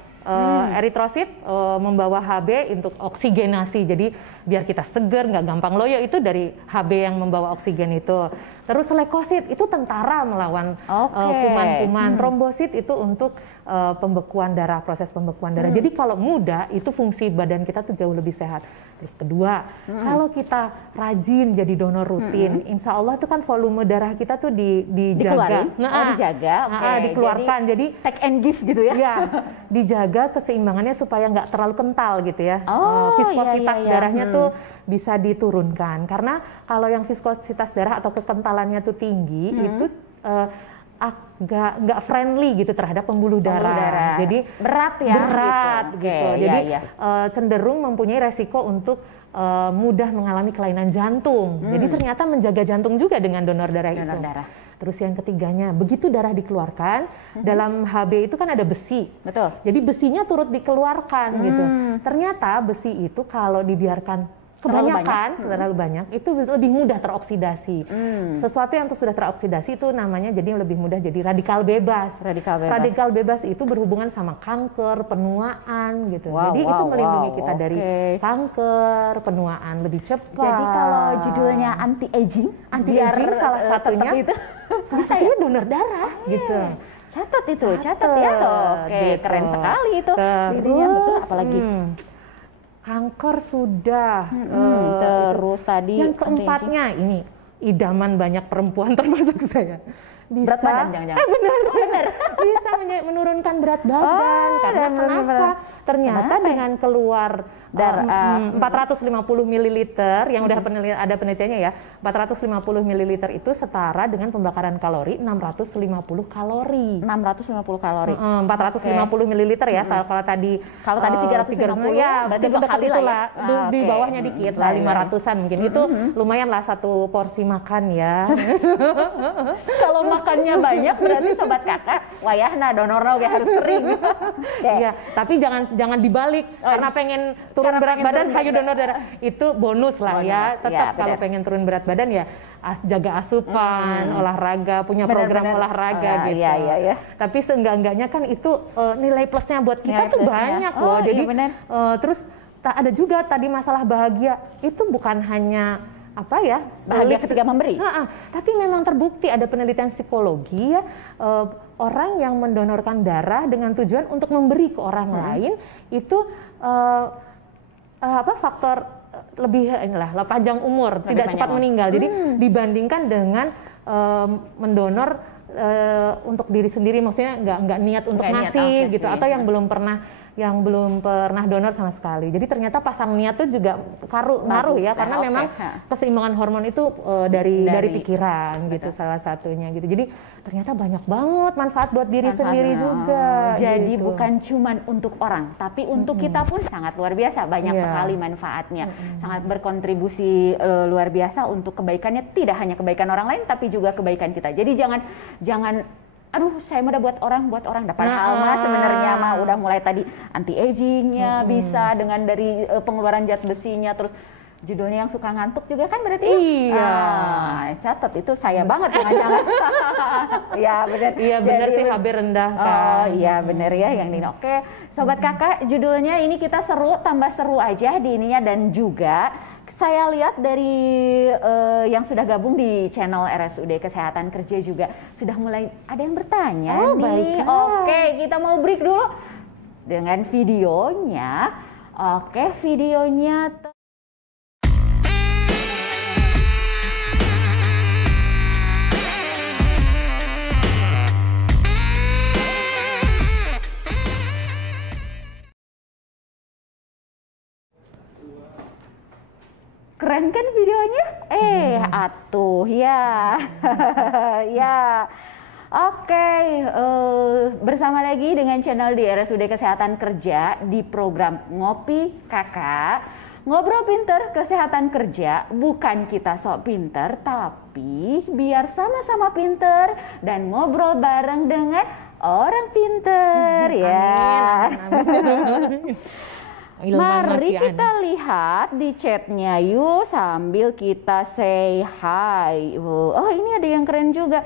Eritrosit membawa Hb untuk oksigenasi, jadi biar kita seger, nggak gampang loyo, itu dari Hb yang membawa oksigen itu. Terus leukosit itu tentara melawan kuman-kuman. Trombosit itu untuk pembekuan darah, proses pembekuan darah. Jadi kalau muda itu fungsi badan kita tuh jauh lebih sehat. Terus kedua, kalau kita rajin jadi donor rutin, insya Allah tuh kan volume darah kita tuh dijaga. Dikeluarkan. Jadi take and give gitu ya. Ya, dijaga keseimbangannya supaya nggak terlalu kental gitu ya. Viskositas darahnya tuh bisa diturunkan. Karena kalau yang viskositas darah atau kekentalannya tuh tinggi, itu nggak friendly gitu terhadap pembuluh darah. Jadi berat gitu. Jadi cenderung mempunyai resiko untuk mudah mengalami kelainan jantung. Jadi ternyata menjaga jantung juga dengan donor darah itu. Terus yang ketiganya, begitu darah dikeluarkan, dalam Hb itu kan ada besi. Betul. Jadi besinya turut dikeluarkan gitu. Ternyata besi itu kalau dibiarkan kebanyakan, terlalu banyak, itu lebih mudah teroksidasi. Sesuatu yang sudah teroksidasi itu namanya jadi lebih mudah jadi radikal bebas. Radikal bebas itu berhubungan sama kanker, penuaan gitu. Jadi itu melindungi kita dari kanker, penuaan lebih cepat. Jadi kalau judulnya anti-aging salah satunya itu donor darah gitu. Catat ya. Keren sekali itu. Betul, apalagi kanker sudah. Terus tadi yang keempatnya ini idaman banyak perempuan termasuk saya. Bisa, berat badan jangan-jangan. Benar. Bisa menurunkan berat badan. Karena kenapa? Ternyata dengan keluar 450 ml yang udah ada penelitiannya ya, 450 ml itu setara dengan pembakaran kalori 650 kalori. 650 kalori. 450 ml ya. Kalau tadi 350 ya, berarti dekat itulah. Di bawahnya dikit lah, 500-an mungkin. Itu lumayan lah satu porsi makan ya. Kalau makannya banyak berarti sobat kakak wayahna donorna oge harus sering. Iya, tapi jangan dibalik karena pengen turun berat badan hayu donor darah. Itu bonus lah ya. Tetap kalau pengen turun berat badan ya jaga asupan, olahraga, punya program olahraga gitu. Iya. Tapi seenggak-enggaknya kan itu nilai plusnya buat kita tuh banyak loh. Jadi terus ada juga tadi masalah bahagia itu bukan hanya apa ya bahagia ketika memberi, tapi memang terbukti ada penelitian psikologi ya, orang yang mendonorkan darah dengan tujuan untuk memberi ke orang lain itu faktor lebih panjang umur, lebih tidak cepat meninggal. Jadi dibandingkan dengan mendonor untuk diri sendiri, maksudnya nggak niat untuk ngasih gitu, atau yang belum pernah donor sama sekali. Jadi ternyata pasang niat tuh juga ngaruh ya, karena memang keseimbangan hormon itu dari pikiran gitu salah satunya gitu. Jadi ternyata banyak banget manfaat buat diri sendiri juga. Jadi gitu. bukan cuman untuk orang, tapi untuk kita pun sangat luar biasa, banyak sekali manfaatnya. Sangat berkontribusi luar biasa untuk kebaikannya, tidak hanya kebaikan orang lain tapi juga kebaikan kita. Jadi jangan aduh saya udah buat orang dapat hal mah sebenarnya mah udah mulai tadi anti agingnya bisa dengan dari pengeluaran zat besinya, terus judulnya yang suka ngantuk juga kan berarti catat itu saya banget jangan ya benar sih HB rendah kan. Iya benar ya yang ini. Oke sobat kakak, judulnya ini kita tambah seru aja di ininya, dan juga saya lihat dari yang sudah gabung di channel RSUD Kesehatan Kerja juga sudah mulai ada yang bertanya nih. Oke, kita mau break dulu dengan videonya. Oke, videonya keren kan videonya? Atuh ya. Ya. Oke, bersama lagi dengan channel di RSUD Kesehatan Kerja di program Ngopi Kakak. Ngobrol pinter kesehatan kerja, bukan kita sok pinter, tapi biar sama-sama pinter dan ngobrol bareng dengan orang pinter. Amin. Mari kita lihat di chatnya yuk sambil kita say hi. Oh ini ada yang keren juga.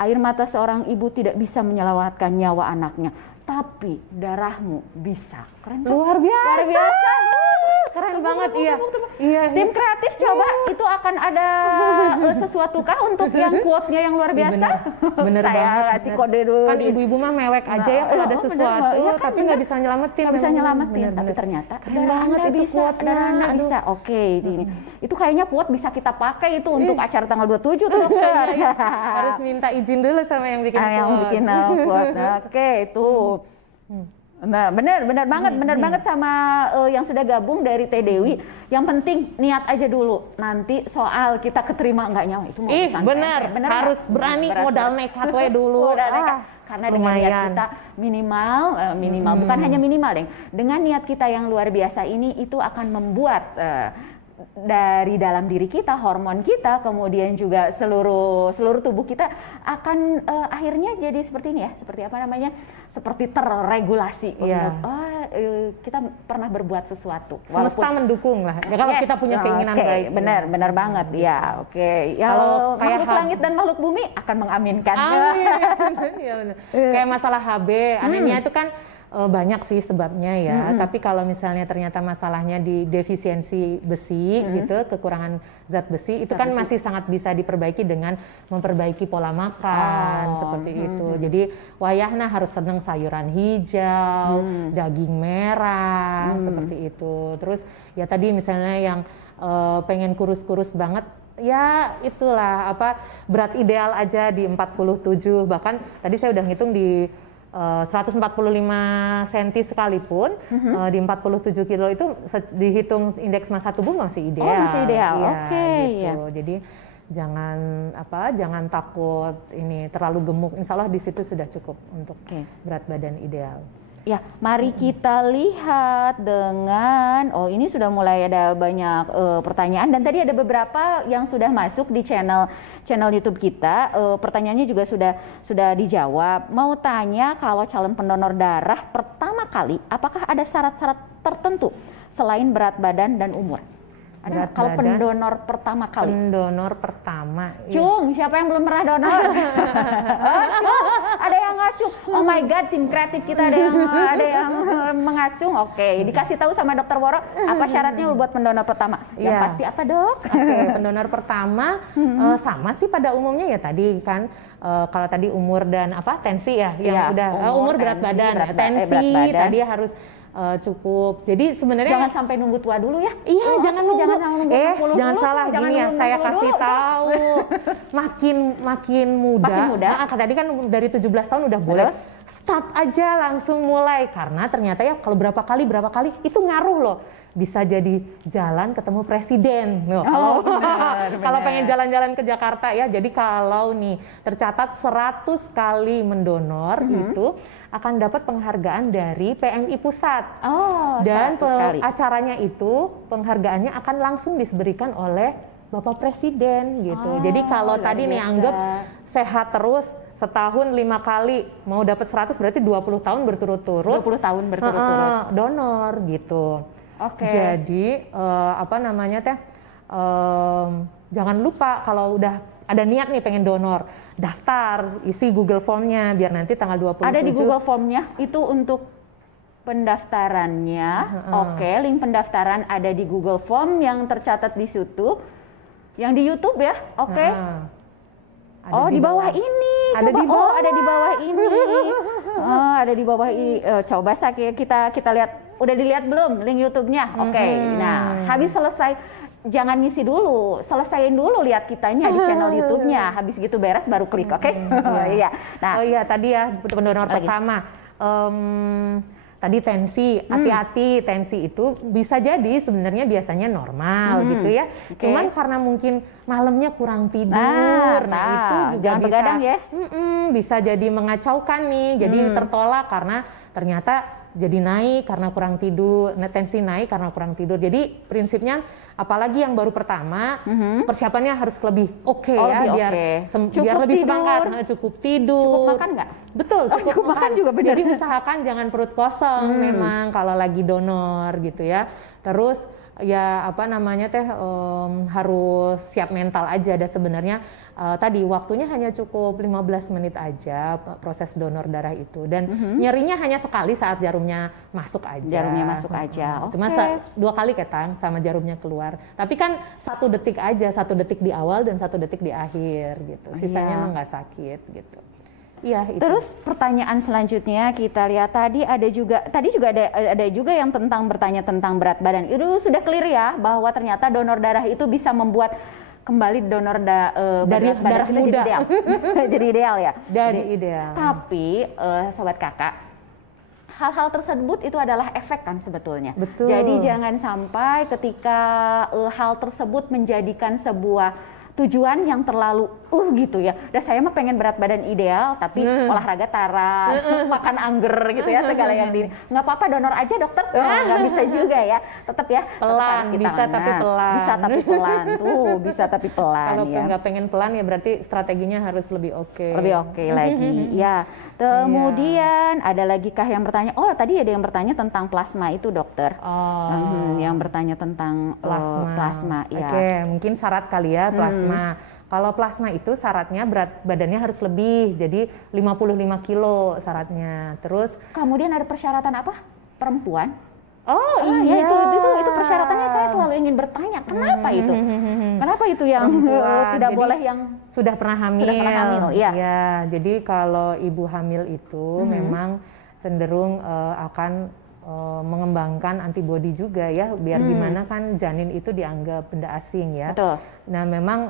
Air mata seorang ibu tidak bisa menyelamatkan nyawa anaknya, tapi darahmu bisa. Keren kan? Luar biasa. Keren banget. Iya. Tim kreatif coba itu akan ada sesuatu kah untuk yang quote-nya yang luar biasa? Bener saya banget. Kasih kode dulu. Kan ibu-ibu mah mewek aja ya kalau ada sesuatu, tapi nggak bisa nyelamatin. Nggak bisa nyelamatin, tapi ternyata keren banget itu quote-nya. Darahnya bisa. Oke, ini. Itu kayaknya quote bisa kita pakai itu untuk acara tanggal 27 tuh. Harus minta izin dulu sama yang bikin quote. Yang bikin quote. Oke, itu. Nah, bener banget sama yang sudah gabung dari Teh Dewi. Yang penting niat aja dulu. Nanti soal kita keterima nggak nyawa itu mau bener harus berani modal nekat we dulu. Karena dengan niat kita minimal bukan hanya minimal, dengan niat kita yang luar biasa ini itu akan membuat dari dalam diri kita, hormon kita, kemudian juga seluruh tubuh kita akan akhirnya jadi seperti ini ya, seperti terregulasi untuk kita pernah berbuat sesuatu. Semesta mendukung lah. Ya kalau kita punya keinginan baik. Benar banget ya. Oke. Kalau makhluk langit dan makhluk bumi akan mengaminkan. Iya benar. Kayak masalah HB, anemia itu kan banyak sih sebabnya ya, tapi kalau misalnya ternyata masalahnya di defisiensi besi gitu, kekurangan zat besi, itu kan masih sangat bisa diperbaiki dengan memperbaiki pola makan seperti itu. Jadi wayahna harus seneng sayuran hijau, daging merah seperti itu. Terus ya tadi misalnya yang pengen kurus-kurus banget, ya itulah berat ideal aja di 47, bahkan tadi saya udah ngitung di 145 cm sekalipun di 47 kilo itu dihitung indeks massa tubuh masih ideal. Oh, masih ideal. Ya, Oke, gitu. ya. Jadi jangan takut ini terlalu gemuk. Insya Allah di situ sudah cukup untuk berat badan ideal. Ya, mari kita lihat dengan, oh ini sudah mulai ada banyak pertanyaan dan tadi ada beberapa yang sudah masuk di channel YouTube kita. Pertanyaannya juga sudah dijawab. Mau tanya kalau calon pendonor darah pertama kali, apakah ada syarat-syarat tertentu selain berat badan dan umur? Ada kalau pendonor pertama kali. Pendonor pertama. Cung, siapa yang belum pernah donor? Cung, ada yang ngacung. Oh my god, tim kreatif kita ada yang mengacung. Oke, dikasih tahu sama Dokter Woro apa syaratnya buat pendonor pertama? Yang pasti apa, Dok? Oke, pendonor pertama sama sih pada umumnya ya tadi kan kalau tadi umur dan tensi ya yang udah umur, berat badan, tensi tadi harus cukup. Jadi sebenarnya jangan sampai nunggu tua dulu ya. Iya, jangan nunggu. Jangan dulu, salah gini ya. Saya kasih tahu. Makin muda. Tadi kan dari 17 tahun udah boleh. Start aja langsung mulai karena ternyata ya kalau berapa kali itu ngaruh loh. Bisa jadi jalan ketemu presiden. Kalau pengen jalan-jalan ke Jakarta ya. Jadi kalau nih tercatat 100 kali mendonor itu akan dapat penghargaan dari PMI pusat. Dan acaranya itu penghargaannya akan langsung diberikan oleh Bapak Presiden gitu. Jadi kalau tadi nih anggap sehat terus setahun 5 kali mau dapat 100 berarti 20 tahun berturut-turut. 20 tahun berturut-turut donor gitu. Oke. Jadi jangan lupa kalau udah ada niat nih pengen donor, daftar, isi Google Form-nya biar nanti tanggal 27. Ada di Google Form-nya itu untuk pendaftarannya. Oke, link pendaftaran ada di Google Form yang tercatat di situ. Yang di YouTube ya. Oke. Di bawah ini. Ada di bawah. Ada di bawah ini. Ada di bawah coba kita lihat. Udah dilihat belum link YouTube-nya? Oke. Nah, habis selesai jangan ngisi dulu, selesaiin dulu lihat kitanya di channel YouTube-nya. Habis gitu beres baru klik, oke? Iya. Nah, tadi ya pendonor pertama. Tadi tensi, hati-hati, tensi itu bisa jadi sebenarnya biasanya normal gitu ya. Cuman karena mungkin malamnya kurang tidur, itu juga jangan bisa begadang, bisa jadi mengacaukan nih, jadi tertolak karena ternyata jadi naik karena kurang tidur, tensi naik karena kurang tidur. Jadi prinsipnya apalagi yang baru pertama, persiapannya harus lebih biar lebih semangat, cukup tidur. Cukup makan nggak? Betul, cukup makan juga benar. Jadi usahakan jangan perut kosong memang kalau lagi donor gitu ya. Terus ya harus siap mental aja. Dan sebenarnya tadi waktunya hanya cukup 15 menit aja proses donor darah itu. Dan nyerinya hanya sekali saat jarumnya masuk aja. Jarumnya masuk aja. Cuma 2 kali ketang sama jarumnya keluar. Tapi kan 1 detik aja, 1 detik di awal dan 1 detik di akhir gitu. Sisanya emang nggak sakit gitu. Iya. Terus pertanyaan selanjutnya kita lihat tadi juga ada juga yang bertanya tentang berat badan. Itu sudah clear ya bahwa ternyata donor darah itu bisa membuat kembali donor dari darah muda jadi ideal. Jadi ideal ya. Ideal. Tapi sobat kakak, hal-hal tersebut itu adalah efek kan sebetulnya. Betul. Jadi jangan sampai ketika hal tersebut menjadikan sebuah tujuan yang terlalu gitu ya. Dan saya mah pengen berat badan ideal tapi olahraga tara, makan angger gitu ya, segala yang nggak apa-apa donor aja dokter. Nggak bisa juga ya. Tetap ya, pelan, bisa tapi pelan. Bisa tapi pelan tuh, bisa tapi pelan. Kalau ya. nggak pengen pelan ya berarti strateginya harus lebih oke. Lebih oke lagi. Ya. Kemudian ada lagi kah yang bertanya? Oh, tadi ada yang bertanya tentang plasma itu, dokter. Yang bertanya tentang plasma ya. Oke, mungkin syarat kali ya plasma. Kalau plasma itu syaratnya berat badannya harus lebih, jadi 55 kilo syaratnya. Terus kemudian ada persyaratan apa? Perempuan? Iya. Itu persyaratannya saya selalu ingin bertanya. Kenapa itu? Kenapa itu yang tidak boleh yang sudah pernah hamil? Sudah pernah hamil, iya. Ya, jadi kalau ibu hamil itu memang cenderung akan mengembangkan antibodi juga ya, biar gimana kan janin itu dianggap benda asing ya. Betul. Nah memang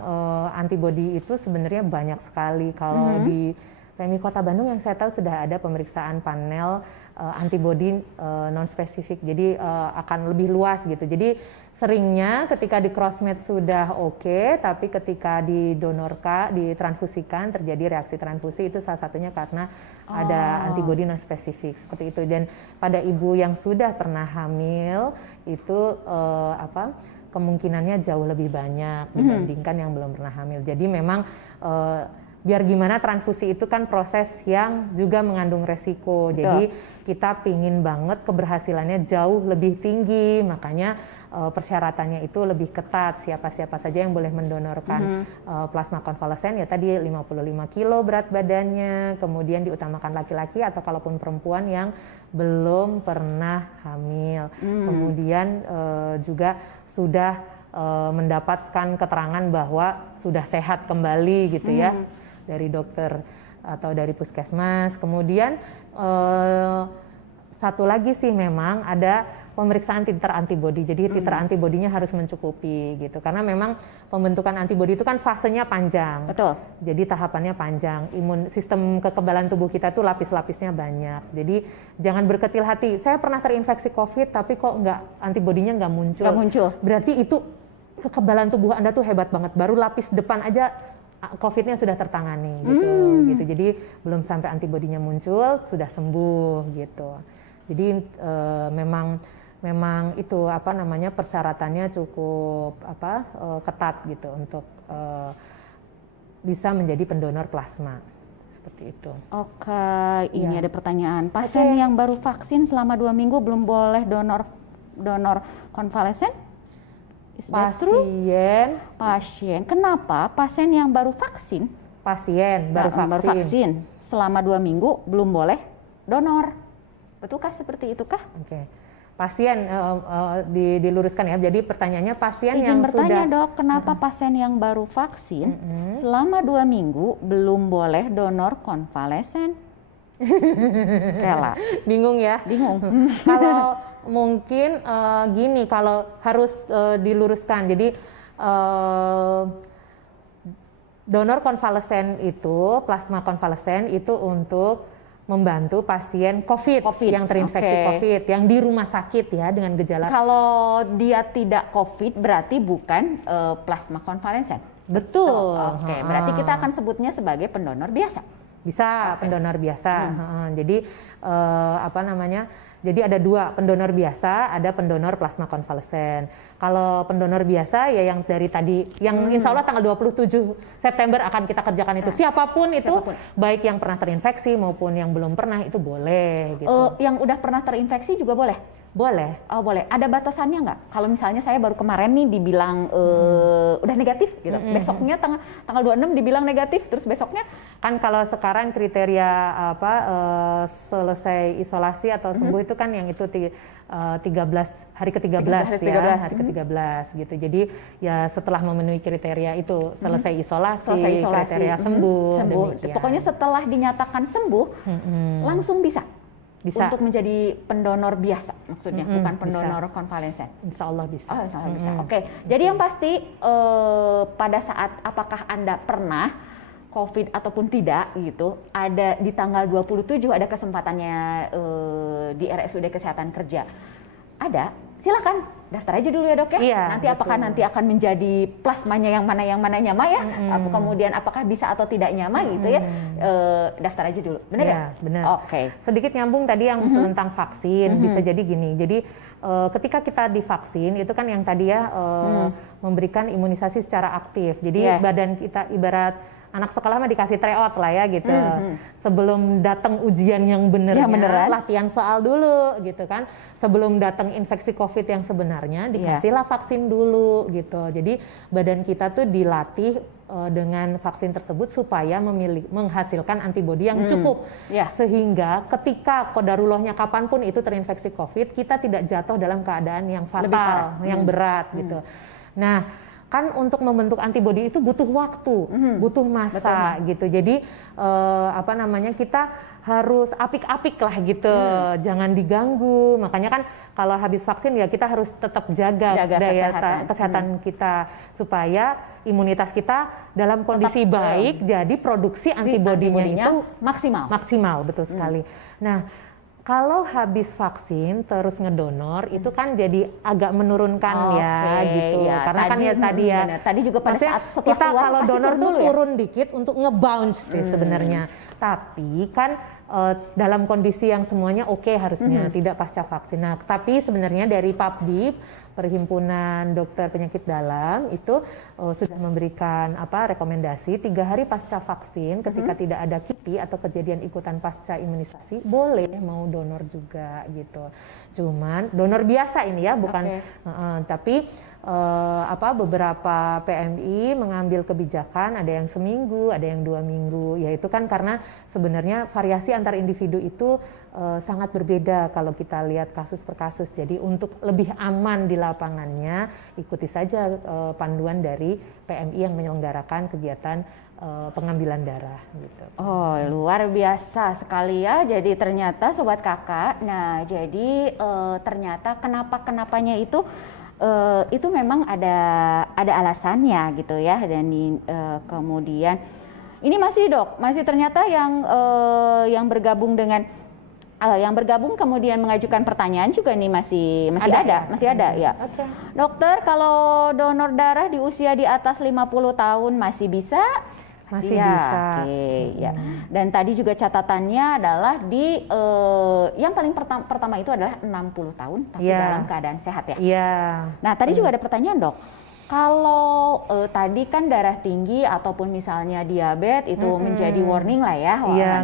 antibodi itu sebenarnya banyak sekali. Kalau di PMI Kota Bandung yang saya tahu sudah ada pemeriksaan panel antibodi non spesifik, jadi akan lebih luas gitu. Jadi Seringnya ketika di crossmatch sudah oke, tapi ketika ditransfusikan terjadi reaksi transfusi, itu salah satunya karena ada antibodi non spesifik seperti itu. Dan pada ibu yang sudah pernah hamil itu kemungkinannya jauh lebih banyak dibandingkan yang belum pernah hamil. Jadi memang biar gimana transfusi itu kan proses yang juga mengandung resiko. Betul. Jadi kita pingin banget keberhasilannya jauh lebih tinggi, makanya persyaratannya itu lebih ketat. Siapa-siapa saja yang boleh mendonorkan plasma konvalesen ya tadi 55 kilo berat badannya, kemudian diutamakan laki-laki atau kalaupun perempuan yang belum pernah hamil. Kemudian juga sudah mendapatkan keterangan bahwa sudah sehat kembali gitu ya dari dokter atau dari puskesmas. Kemudian satu lagi sih memang ada pemeriksaan titer antibodi. Jadi titer antibodinya harus mencukupi gitu. Karena memang pembentukan antibodi itu kan fasenya panjang. Betul. Jadi tahapannya panjang. Sistem kekebalan tubuh kita tuh lapis-lapisnya banyak. Jadi jangan berkecil hati. Saya pernah terinfeksi COVID tapi kok antibodinya nggak muncul. Nggak muncul. Berarti itu kekebalan tubuh Anda tuh hebat banget. Baru lapis depan aja COVID-nya sudah tertangani gitu. Jadi belum sampai antibodinya muncul sudah sembuh gitu. Jadi memang itu persyaratannya cukup ketat gitu untuk bisa menjadi pendonor plasma seperti itu. Oke, ini ada pertanyaan. Pasien yang baru vaksin selama 2 minggu belum boleh donor konvalesen? Pasien. Kenapa pasien yang baru vaksin? Baru vaksin selama 2 minggu belum boleh donor. Betulkah seperti itu kah? Oke. Pasien diluruskan ya. Jadi pertanyaannya pasien Izin yang bertanya, Dok, kenapa pasien yang baru vaksin selama 2 minggu belum boleh donor konvalesen? Kela. Bingung ya? Bingung. Kalau mungkin gini, kalau harus diluruskan. Jadi donor konvalesen itu, plasma konvalesen itu untuk membantu pasien COVID yang terinfeksi COVID, yang di rumah sakit ya dengan gejala. Kalau dia tidak COVID berarti bukan plasma konvalesen. Betul. Oke, berarti kita akan sebutnya sebagai pendonor biasa. Bisa pendonor biasa. Jadi Jadi ada 2, pendonor biasa, ada pendonor plasma konvalesen. Kalau pendonor biasa ya yang dari tadi, yang insya Allah tanggal 27 September akan kita kerjakan itu. Siapapun itu, baik yang pernah terinfeksi maupun yang belum pernah, itu boleh gitu. Yang udah pernah terinfeksi juga boleh? Boleh. Oh boleh. Ada batasannya nggak? Kalau misalnya saya baru kemarin nih dibilang udah negatif gitu, besoknya tanggal 26 dibilang negatif, terus besoknya kan kalau sekarang kriteria selesai isolasi atau sembuh itu kan yang itu 13 hari ke-13 ya, hari ke-13 gitu. Jadi ya setelah memenuhi kriteria itu selesai isolasi, kriteria sembuh. Pokoknya setelah dinyatakan sembuh langsung bisa untuk menjadi pendonor biasa, maksudnya bukan pendonor konvalesen. Insya Allah bisa. Oh, insya Allah bisa. Oke. Jadi yang pasti pada saat apakah Anda pernah COVID ataupun tidak gitu, ada di tanggal 27 ada kesempatannya di RSUD Kesehatan Kerja. Ada, silakan daftar aja dulu ya Dok ya. Iya, nanti apakah nanti akan menjadi plasmanya yang mana nyama ya, kemudian apakah bisa atau tidak nyama gitu ya, daftar aja dulu. Benar ya? Benar. Oke. Sedikit nyambung tadi yang tentang vaksin, bisa jadi gini. Jadi ketika kita divaksin itu kan yang tadi ya memberikan imunisasi secara aktif. Jadi badan kita ibarat anak sekolah mah dikasih tryout lah ya gitu. Sebelum datang ujian yang benernya, latihan soal dulu gitu kan. Sebelum datang infeksi COVID yang sebenarnya, dikasihlah vaksin dulu gitu. Jadi badan kita tuh dilatih dengan vaksin tersebut supaya menghasilkan antibodi yang cukup. Sehingga ketika qadarullohnya kapanpun itu terinfeksi COVID, kita tidak jatuh dalam keadaan yang fatal, yang berat gitu. Nah, kan untuk membentuk antibodi itu butuh waktu, butuh masa gitu. Jadi kita harus apik-apik lah gitu, jangan diganggu. Makanya kan kalau habis vaksin ya kita harus tetap jaga daya kesehatan kita supaya imunitas kita dalam kondisi baik. Jadi produksi antibodinya itu maksimal, betul sekali. Nah, Kalau habis vaksin terus ngedonor itu kan jadi agak menurunkan gitu. Ya. Karena kan ya tadi ya. Tadi juga pada saat setelah kita keluar, kalau donor tuh ya? turun dikit untuk ngebounce sebenarnya. Tapi kan dalam kondisi yang semuanya harusnya tidak pasca vaksin. Nah, tapi sebenarnya dari PAPDIP, Perhimpunan Dokter Penyakit Dalam itu sudah memberikan rekomendasi 3 hari pasca vaksin ketika tidak ada KIPI atau kejadian ikutan pasca imunisasi boleh mau donor juga gitu. Cuman donor biasa ini ya, bukan tapi beberapa PMI mengambil kebijakan, ada yang seminggu, ada yang 2 minggu, yaitu kan karena sebenarnya variasi antar individu itu sangat berbeda kalau kita lihat kasus per kasus. Jadi untuk lebih aman di lapangannya, ikuti saja panduan dari PMI yang menyelenggarakan kegiatan pengambilan darah gitu. Oh, luar biasa sekali ya. Jadi ternyata Sobat Kakak, nah jadi ternyata kenapanya itu memang ada alasannya gitu ya. Dan kemudian ini masih ternyata yang bergabung kemudian mengajukan pertanyaan juga nih masih ada ya. Okay. Dokter, kalau donor darah di usia di atas 50 tahun masih bisa? Masih bisa. Ya. Dan tadi juga catatannya adalah di yang paling pertama itu adalah 60 tahun tapi dalam keadaan sehat ya. Nah, tadi juga ada pertanyaan, Dok. Kalau tadi kan darah tinggi ataupun misalnya diabetes itu menjadi warning lah ya.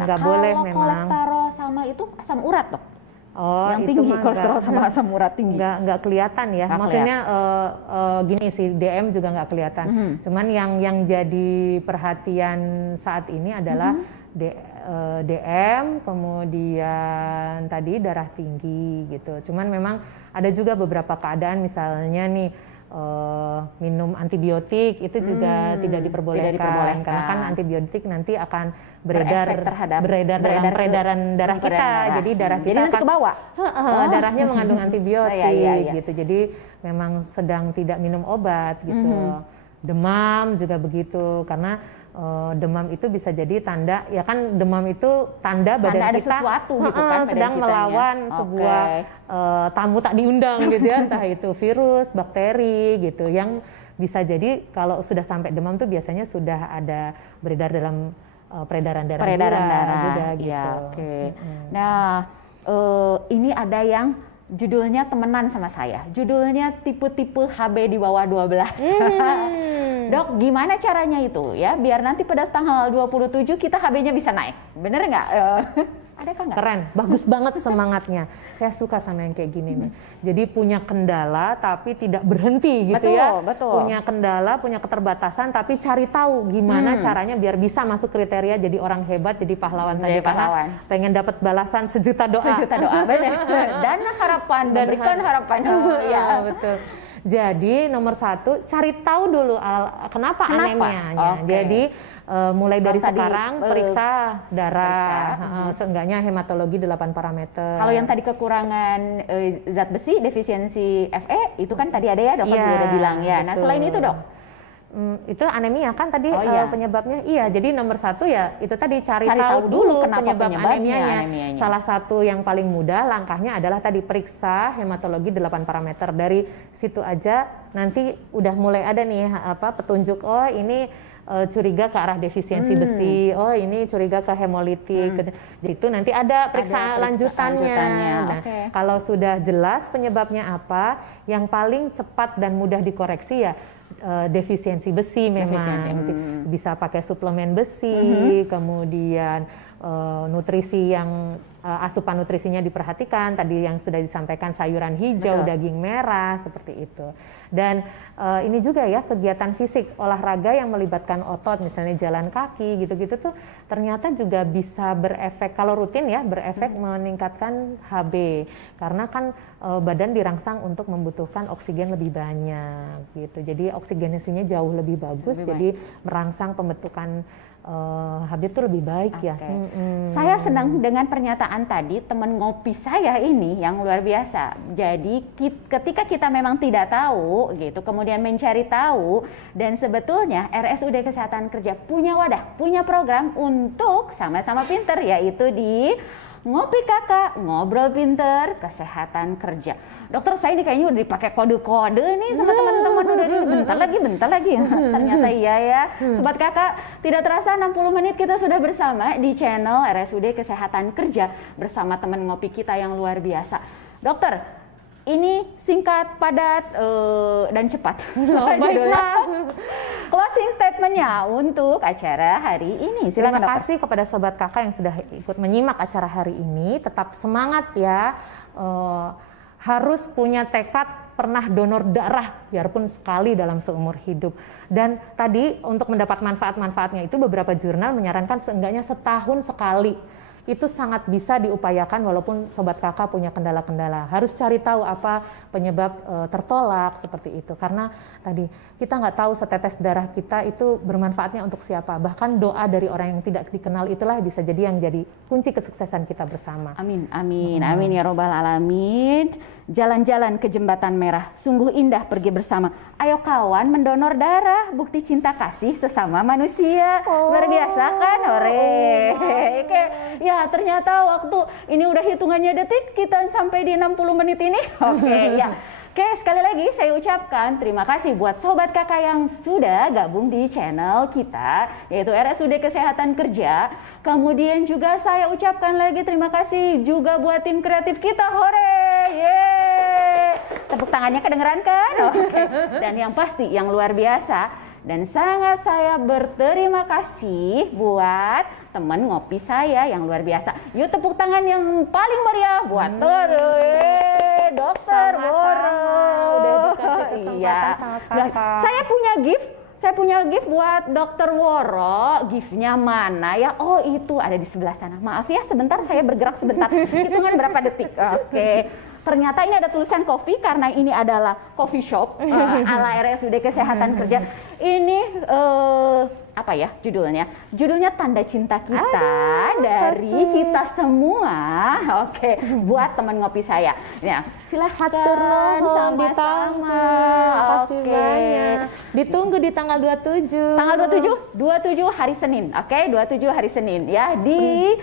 Nggak boleh memang. Kalau kolesterol sama itu asam urat, Dok. Yang itu tinggi kolesterol sama asam urat tinggi. Nggak kelihatan ya. Maksudnya gini sih, DM juga nggak kelihatan. Cuman yang jadi perhatian saat ini adalah DM, kemudian tadi darah tinggi gitu. Cuman memang ada juga beberapa keadaan, misalnya nih minum antibiotik itu juga tidak diperbolehkan karena kan antibiotik nanti akan beredar dalam peredaran darah kita. Jadi darah kita akan ke bawah. Darahnya mengandung antibiotik gitu. Jadi memang sedang tidak minum obat gitu. Demam juga begitu, karena demam itu bisa jadi tanda, ya kan demam itu tanda badan ada kita sesuatu gitu kan sedang melawan sebuah tamu tak diundang gitu ya, entah itu virus, bakteri gitu, yang bisa jadi kalau sudah sampai demam tuh biasanya sudah ada beredar dalam peredaran darah juga gitu. Ya, Nah, ini ada yang judulnya temenan sama saya. Judulnya tipe-tipe HB di bawah 12. Dok, gimana caranya itu ya biar nanti pada tanggal 27 kita HB-nya bisa naik? Bener nggak? Adakah nggak? Keren, bagus banget semangatnya. Saya suka sama yang kayak gini nih. Jadi punya kendala tapi tidak berhenti gitu ya. Betul. Punya kendala, punya keterbatasan tapi cari tahu gimana caranya biar bisa masuk kriteria jadi orang hebat, jadi pahlawan tadi. Karena pengen dapat balasan sejuta doa. Benar. Dan harapan, memberikan harapan. Iya, betul. Jadi nomor 1, cari tahu dulu kenapa anemianya. Jadi mulai dari sekarang periksa darah, seenggaknya hematologi 8 parameter. Kalau yang tadi kekurangan zat besi, defisiensi Fe, itu kan tadi ada ya, dokter juga udah bilang ya. Nah, selain itu, Dok, itu anemia kan tadi penyebabnya. Jadi nomor 1 ya itu tadi cari tahu dulu penyebab anemianya. Salah satu yang paling mudah langkahnya adalah tadi periksa hematologi 8 parameter. Dari situ aja nanti udah mulai ada nih petunjuk, ini curiga ke arah defisiensi besi, ini curiga ke hemolitik. Jadi itu nanti ada periksa lanjutannya. Nah, kalau sudah jelas penyebabnya apa, yang paling cepat dan mudah dikoreksi ya defisiensi besi memang. Bisa pakai suplemen besi, kemudian nutrisi yang asupan nutrisinya diperhatikan, tadi yang sudah disampaikan sayuran hijau, daging merah, seperti itu. Dan ini juga ya kegiatan fisik, olahraga yang melibatkan otot, misalnya jalan kaki gitu-gitu tuh ternyata juga bisa berefek, kalau rutin ya berefek meningkatkan HB, karena kan badan dirangsang untuk membutuhkan oksigen lebih banyak gitu. Jadi oksigenasinya jauh lebih bagus, jadi merangsang pembentukan HB itu lebih baik ya. Saya senang dengan pernyataan tadi teman ngopi saya ini yang luar biasa. Jadi ketika kita memang tidak tahu gitu, kemudian mencari tahu, dan sebetulnya RSUD Kesehatan Kerja punya wadah, punya program untuk sama-sama pinter, yaitu di Ngopi Kakak, ngobrol pinter, kesehatan kerja. Dokter, saya ini kayaknya udah dipakai kode-kode nih sama teman-teman, udah bentar lagi. Ternyata iya ya. Sobat Kakak, tidak terasa 60 menit kita sudah bersama di channel RSUD Kesehatan Kerja bersama teman ngopi kita yang luar biasa. Dokter, ini singkat, padat, dan cepat. Baiklah. Closing statementnya untuk acara hari ini. Terima kasih kepada Sobat Kakak yang sudah ikut menyimak acara hari ini. Tetap semangat ya. Harus punya tekad pernah donor darah biarpun sekali dalam seumur hidup. Dan tadi untuk mendapat manfaat-manfaatnya itu beberapa jurnal menyarankan seenggaknya setahun sekali. Itu sangat bisa diupayakan walaupun Sobat Kakak punya kendala-kendala. Harus cari tahu apa penyebab tertolak seperti itu. Karena tadi kita nggak tahu setetes darah kita itu bermanfaatnya untuk siapa. Bahkan doa dari orang yang tidak dikenal itulah bisa jadi yang jadi kunci kesuksesan kita bersama. Amin, amin, amin ya robbal alamin. Jalan-jalan ke jembatan merah, sungguh indah pergi bersama. Ayo kawan mendonor darah, bukti cinta kasih sesama manusia. Luar biasa kan, Oke. Ya ternyata waktu ini udah hitungannya detik, kita sampai di 60 menit ini. Oke, ya. Oke, sekali lagi saya ucapkan terima kasih buat Sobat Kakak yang sudah gabung di channel kita, yaitu RSUD Kesehatan Kerja. Kemudian juga saya ucapkan lagi terima kasih juga buat tim kreatif kita, hore! Yeay! Tepuk tangannya kedengeran kan? Oke. Dan yang pasti, yang luar biasa, dan sangat saya berterima kasih buat teman ngopi saya yang luar biasa. Yuk tepuk tangan yang paling meriah buat Dokter Woro. Udah dikasih kesempatan sama Kakak. Saya punya gift buat Dokter Woro. Giftnya mana ya? Oh itu ada di sebelah sana. Maaf ya sebentar, saya bergerak sebentar. Hitungan berapa detik? Oke. Ternyata ini ada tulisan kopi karena ini adalah coffee shop ala RSUD Kesehatan Kerja. Ini apa ya judulnya? Judulnya Tanda Cinta Kita dari kita semua. Oke, buat teman ngopi saya. Ya, silahkan sama-sama. Kasih banyak. Ditunggu di tanggal 27. Tanggal 27 hari Senin. Oke, 27 hari Senin ya. Di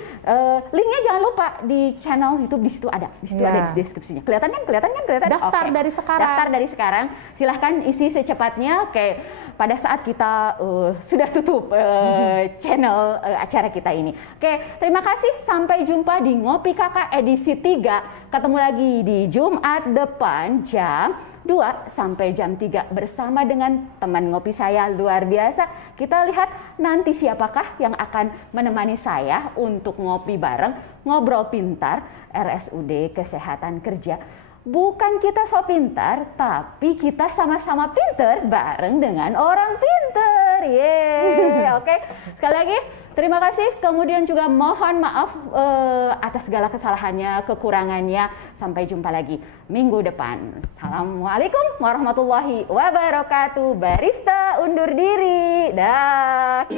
linknya jangan lupa di channel YouTube, di situ ada. Di situ ada di deskripsinya. Kelihatan kan? Daftar dari sekarang. Daftar dari sekarang. Silahkan isi secepatnya. Oke. Pada saat kita sudah tutup channel acara kita ini. Oke, terima kasih. Sampai jumpa di Ngopi Kakak edisi 3. Ketemu lagi di Jumat depan jam 2 sampai jam 3 bersama dengan teman ngopi saya luar biasa. Kita lihat nanti siapakah yang akan menemani saya untuk ngopi bareng, ngobrol pintar RSUD Kesehatan Kerja. Bukan kita so pintar, tapi kita sama-sama pintar bareng dengan orang pintar. Yeay, oke. Sekali lagi, terima kasih. Kemudian juga mohon maaf atas segala kesalahannya, kekurangannya. Sampai jumpa lagi minggu depan. Assalamualaikum warahmatullahi wabarakatuh. Barista undur diri. Dah.